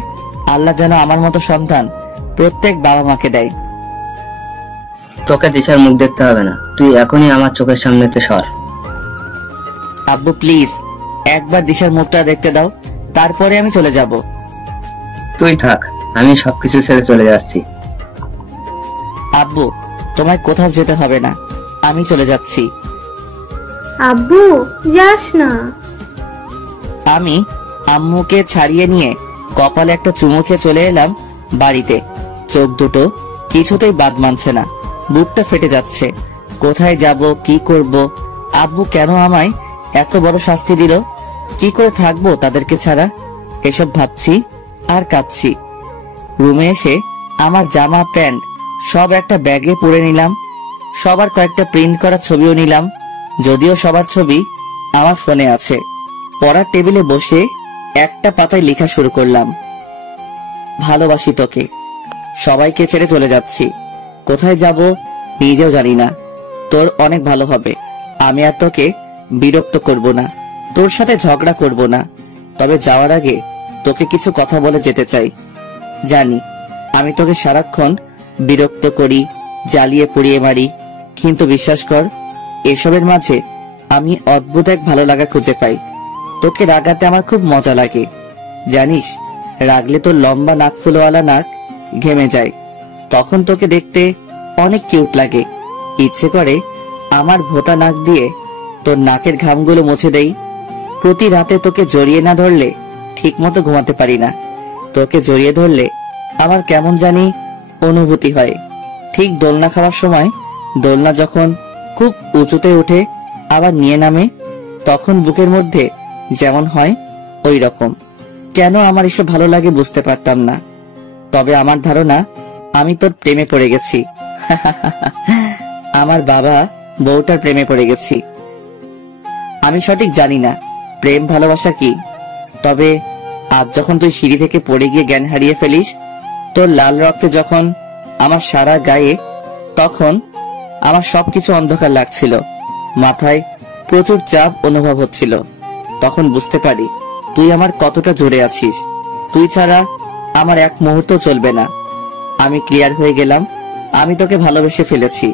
আল্লাহ যেন আমার মতো সন্তান প্রত্যেক বাবা মাকে দেয়। তোকে দিশার মুখ দেখতে হবে না, তুই এখনই আমার চোখের সামনেতে সর। আব্বু প্লিজ, একবার দিশার মুখটা দেখতে দাও, তারপরে আমি চলে যাব। তুই থাক, আমি সবকিছু ছেড়ে চলে যাচ্ছি। আব্বু, তোমায় কোথাও যেতে হবে না, আমি চলে যাচ্ছি। আব্বু যাস না। আমি আম্মুকে ছাড়িয়ে নিয়ে কপালে একটা চুমু খেয়ে চলে এলাম বাড়িতে। চোখ দুটো কিছুতেই বাদ মানছে না, বুকটা ফেটে যাচ্ছে। কোথায় যাব, কি করব? আব্বু কেন আমায় এত বড় শাস্তি দিল? কি করে থাকবো তাদেরকে ছাড়া? এসব ভাবছি আর কাঁদছি। রুমে এসে আমার জামা প্যান্ট সব একটা ব্যাগে পুরে নিলাম। সবার কয়েকটা প্রিন্ট করা ছবিও নিলাম, যদিও সবার ছবি আমার ফোনে আছে। পড়ার টেবিলে বসে একটা পাতায় লেখা শুরু করলাম, ভালোবাসি তোকে, সবাইকে ছেড়ে চলে যাচ্ছি। কোথায় যাব নিজেও জানি না। তোর অনেক ভালো হবে, আমি আর তোকে বিরক্ত করব না, তোর সাথে ঝগড়া করব না। তবে যাওয়ার আগে তোকে কিছু কথা বলে যেতে চাই। জানি আমি তোকে সারাক্ষণ বিরক্ত করি, জ্বালিয়ে পুড়িয়ে মারি, কিন্তু বিশ্বাস কর, এসবের মাঝে আমি অদ্ভুত এক ভালো লাগা খুঁজে পাই। তোকে রাগাতে আমার খুব মজা লাগে। জানিস, রাগলে তোর লম্বা নাক ফুলওয়ালা নাক ঘেমে যায়, তখন তোকে দেখতে অনেক কিউট লাগে। ইচ্ছে করে আমার ভোতা নাক দিয়ে তোর নাকের ঘামগুলো মুছে দেই। প্রতি রাতে তোকে জড়িয়ে না ধরলে ঠিক মতো ঘুমাতে পারি না। তোকে জড়িয়ে ধরলে আমার কেমন জানি অনুভূতি হয়। ঠিক দোলনা খাওয়ার সময় দোলনা যখন খুব উঁচুতে ওঠে আবার নিয়ে নামে, তখন বুকের মধ্যে যেমন হয় ওই রকম। কেন আমার এসব ভালো লাগে বুঝতে পারতাম না, তবে আমার ধারণা আমি তোর প্রেমে পড়ে গেছি। আমার বাবা বউটার প্রেমে পড়ে গেছি। আমি সঠিক জানি না প্রেম ভালোবাসা কি, তবে আজ যখন তুই সিঁড়ি থেকে পড়ে গিয়ে জ্ঞান হারিয়ে ফেলিস, তোর লাল রক্তে যখন আমার সারা গায়ে, তখন আমার সবকিছু অন্ধকার লাগছিল, মাথায় প্রচুর চাপ অনুভব হচ্ছিল। তখন বুঝতে পারি তুই আমার কতটা জোরে আছিস। তুই ছাড়া আমার এক মুহূর্ত চলবে না। আমি ক্লিয়ার হয়ে গেলাম, আমি তোকে ভালোবেসে ফেলেছি।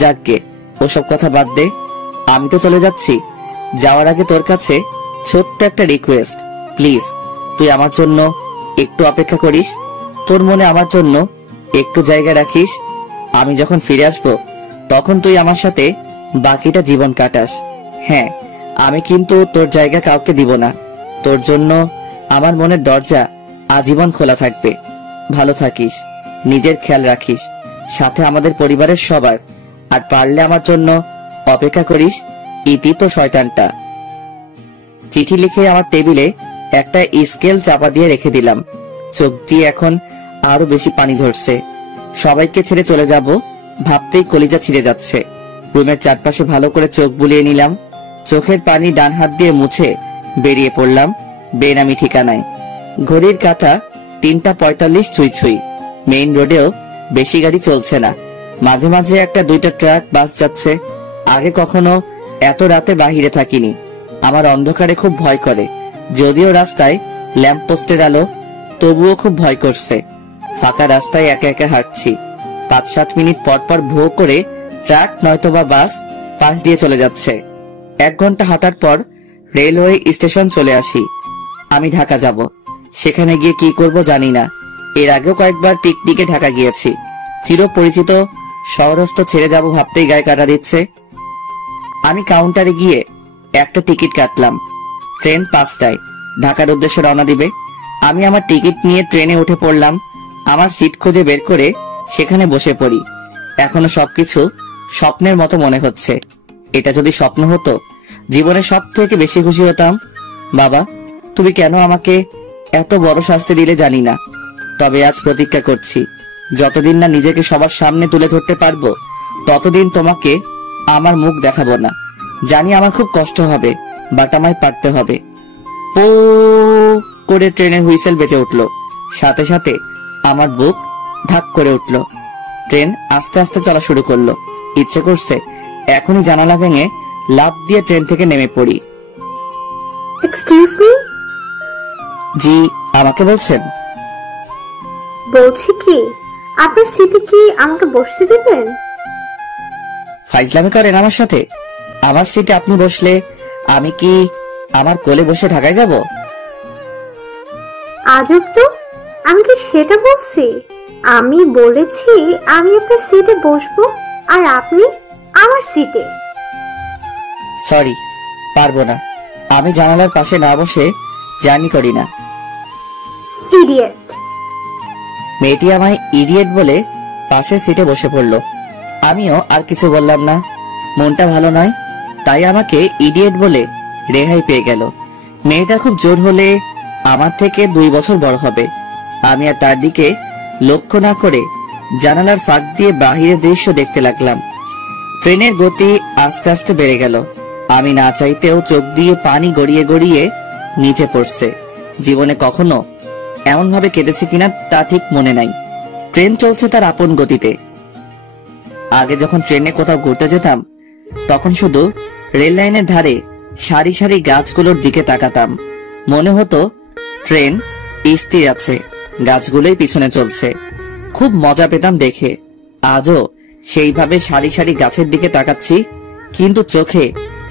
যাকগে, ওসব কথা বাদ দে, আমি তো চলে যাচ্ছি। যাওয়ার আগে তোর কাছে ছোট্ট একটা রিকোয়েস্ট, প্লিজ তুই আমার জন্য একটু অপেক্ষা করিস। তোর মনে আমার জন্য একটু জায়গা রাখিস। আমি যখন ফিরে আসবো তখন তুই আমার সাথে বাকিটা জীবন কাটাস। হ্যাঁ, আমি কিন্তু তোর জায়গা কাউকে দিব না। তোর জন্য আমার মনের দরজা আজীবন খোলা থাকবে। ভালো থাকিস, নিজের খেয়াল রাখিস, সাথে আমাদের পরিবারের সবার। আর পারলে আমার জন্য অপেক্ষা করিস। ইতি তো শয়তানটা। চিঠি লিখে আমার টেবিলে একটা স্কেল চাপা দিয়ে রেখে দিলাম। চোখ দিয়ে এখন আরো বেশি পানি ঝরছে। সবাইকে ছেড়ে চলে যাব ভাবতেই কলিজা ছিঁড়ে যাচ্ছে। রুমের চারপাশে ভালো করে চোখ বুলিয়ে নিলাম। চোখের পানি ডান হাত দিয়ে মুছে বেরিয়ে পড়লাম বেনামি ঠিকানায়। ঘড়ির কাঁটা 3:45 ছুঁই ছুঁই। মেইন রোডেও বেশি গাড়ি চলছে না, মাঝে মাঝে একটা দুইটা ট্রাক বাস যাচ্ছে। আগে কখনো এত রাতে বাহিরে থাকিনি। আমার অন্ধকারে খুব ভয় করে, যদিও রাস্তায় ল্যাম্প পোস্টের আলো, তবুও খুব ভয় করছে। ফাঁকা রাস্তায় একা একা হাঁটছি। 5-7 মিনিট পর পর ভো করে ট্রাক নয়তোবা বাস পাশ দিয়ে চলে যাচ্ছে। 1 ঘন্টা হাঁটার পর রেলওয়ে স্টেশন চলে আসি। আমি ঢাকা যাব। সেখানে গিয়ে কি করব জানি না। এর আগেও কয়েকবার পিকনিকে ঢাকা গিয়েছি। চিরপরিচিত শহরস্থ ছেড়ে যাব ভাবতেই গায়ে কাটা দিচ্ছে। আমি কাউন্টারে গিয়ে একটা টিকিট কাটলাম। ট্রেন 5টায় ঢাকার উদ্দেশ্যে রওনা দিবে। আমি আমার টিকিট নিয়ে ট্রেনে উঠে পড়লাম। আমার সিট খুঁজে বের করে সেখানে বসে পড়ি। এখনো সবকিছু স্বপ্নের মতো মনে হচ্ছে। এটা যদি স্বপ্ন হতো, জীবনে সব থেকে বেশি খুশি হতাম। বাবা, তুমি কেন আমাকে এত বড় শাস্তি দিলে জানি না, তবে আজ প্রতিজ্ঞা করছি, যতদিন না নিজেকে সবার সামনে তুলে ধরতে পারবো, ততদিন তোমাকে আমার মুখ দেখাবো না। জানি আমার খুব কষ্ট হবে, বাট আমায় পারতে হবে। ও করে ট্রেনের হুইসেল বেজে উঠলো। সাথে সাথে আমার বুক ধাক করে উঠলো। ট্রেন আস্তে আস্তে চলা শুরু করলো। ইচ্ছে করছে এখনই জানালা ভেঙে লাফ দিয়ে ট্রেন থেকে নেমে পড়ি। Excuse me. জি, আমাকে বলছেন? বলছি কি, আপনার সিটে কি আমাকে বসতে দিবেন? ফাইজলামি করেন আমার সাথে? আমার সিটে আপনি বসলে আমি কি আমার কোলে বসে ঢাকায় যাব? আজব তো, আমি কি সেটা বলছি? আমি বলেছি আমি আপনার সিটে বসবো আর আপনি আমার সিটে। সরি, পারবো না। আমি জানালার পাশে না বসে জার্নি করি না। ইডিয়েট। মেয়েটি আমায় ইডিয়েট বলে পাশের সিটে বসে পড়লো। আমিও আর কিছু বললাম না। মনটা ভালো নয়, তাই আমাকে ইডিয়েট বলে রেহাই পেয়ে গেল। মেয়েটা খুব জোর হলে আমার থেকে 2 বছর বড় হবে। আমি আর তার দিকে লক্ষ্য না করে জানালার ফাঁক দিয়ে বাহিরের দৃশ্য দেখতে লাগলাম। ট্রেনের গতি আস্তে আস্তে বেড়ে গেল। আমি না চাইতেও চোখ দিয়ে পানি গড়িয়ে গড়িয়ে নিচে পড়ছে। জীবনে কখনো এমন ভাবে কেঁদেছি কিনা তা ঠিক মনে নাই। ট্রেন চলছে তার আপন গতিতে। আগে যখন ট্রেনে কোথাও ঘুরতে যেতাম, তখন শুধু রেল লাইনের ধারে সারি সারি গাছগুলোর দিকে তাকাতাম। মনে হতো ট্রেন স্থির আছে, গাছগুলোই পিছনে চলছে। খুব মজা পেতাম দেখে। আজও সেইভাবে সারি সারি গাছের দিকে তাকাচ্ছি, কিন্তু চোখে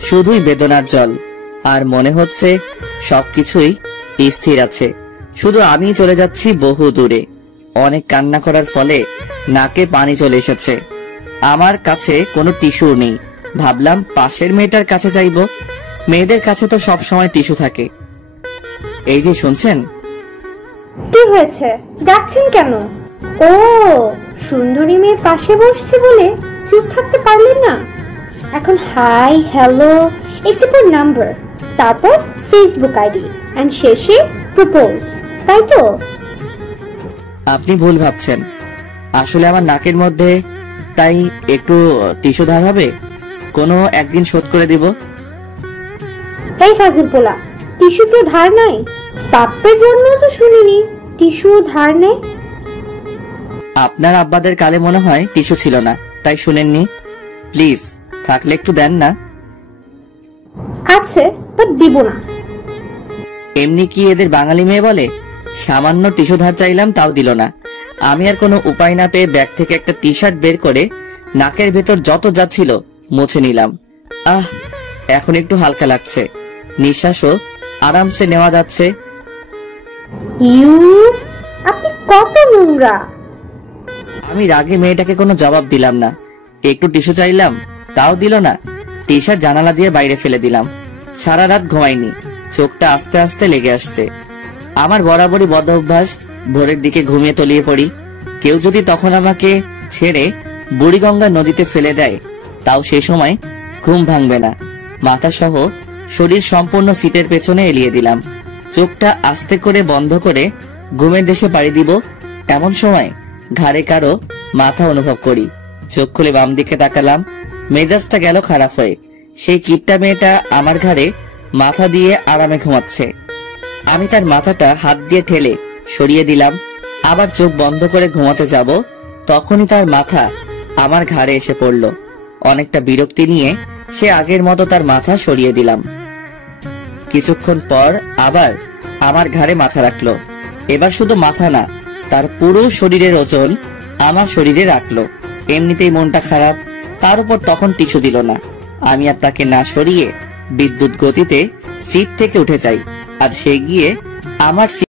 শুধুই বেদনার জল। আর মনে হচ্ছে সবকিছুই স্থির আছে, শুধু আমি চলে যাচ্ছি বহু দূরে। অনেক কান্না করার ফলে নাকে পানি চলে এসেছে। আমার কাছে কোনো টিস্যু নেই। ভাবলাম পাশের মেয়েটার কাছে চাইবো। মেয়েদের কাছে তো সব সময় টিস্যু থাকে। এই যে শুনছেন? কি হয়েছে, ডাকছেন কেন? ও, সুন্দরী মেয়ে পাশে বসছে বলে চুপ থাকতে পারলেন না? এখন হাই, হ্যালো, একটি পর নাম্বার, তারপর ফেসবুক আইডি এন্ড শেষে প্রপোজ, তাই তো? আপনি ভুল ভাবছেন। আসলে আমার নাকের মধ্যে, তাই একটু টিস্যু ধার হবে। কোনো একদিন শোধ করে দিব। এই ফাজিল পোলা, টিস্যু তো ধার নাই? বাপ্পের জন্য তো শুনিনি টিস্যু ধার নেই। আপনার আব্বাদের কালে মনে হয় টিস্যু ছিল না, তাই শুনেননি। প্লিজ, থাকলে একটু দেন না। আছে, বাট দিব না। এমনি কি এদের বাঙালি মেয়ে বলে? সামান্য টিস্যু ধার চাইলাম, তাও দিল না। আমি আর কোনো উপায় না পেয়ে ব্যাগ থেকে একটা টি শার্ট বের করে নাকের ভেতর যত যাচ্ছিল মুছে নিলাম। আহ, এখন একটু হালকা লাগছে, নিঃশ্বাসও আরামসে নেওয়া যাচ্ছে। ইউ, আপনি কত নোংরা। আমি রাগে মেয়েটাকে কোনো জবাব দিলাম না। একটু টিস্যু চাইলাম, তাও দিল না। টি শার্ট জানালা দিয়ে বাইরে ফেলে দিলাম। সারা রাত ঘুমাইনি, চোখটা আস্তে আস্তে লেগে আসছে। আমার বরাবরই বদ অভ্যাস, ভোরের দিকে ঘুমিয়ে তলিয়ে পড়ি। কেউ যদি তখন আমাকে ছেড়ে বুড়িগঙ্গা নদীতে ফেলে দেয়, তাও সেই সময় ঘুম ভাঙবে না। মাথা সহ শরীর সম্পূর্ণ সিটের পেছনে এলিয়ে দিলাম। চোখটা আস্তে করে বন্ধ করে ঘুমের দেশে পাড়ি দিব। এমন সময় ঘাড়ে কারো মাথা অনুভব করি। চোখ খুলে বাম দিকে তাকালাম। মেজাজটা গেল খারাপ হয়ে। সেই কিপটা মেয়েটা আমার ঘাড়ে মাথা দিয়ে আরামে ঘুমাচ্ছে। আমি তার মাথাটা হাত দিয়ে ঠেলে সরিয়ে দিলাম। আবার চোখ বন্ধ করে ঘুমাতে যাব, তখনই তার মাথা আমার ঘাড়ে এসে পড়ল। অনেকটা বিরক্তি নিয়ে সে আগের মতো তার মাথা সরিয়ে দিলাম। কিছুক্ষণ পর আবার আমার ঘাড়ে মাথা রাখলো। এবার শুধু মাথা না, তার পুরো শরীরের ওজন আমার শরীরে রাখলো। এমনিতেই মনটা খারাপ, তার উপর তখন টিস্যু দিল না। আমি আর তাকে না সরিয়ে বিদ্যুৎ গতিতে সিট থেকে উঠে যাই, আর সে গিয়ে আমার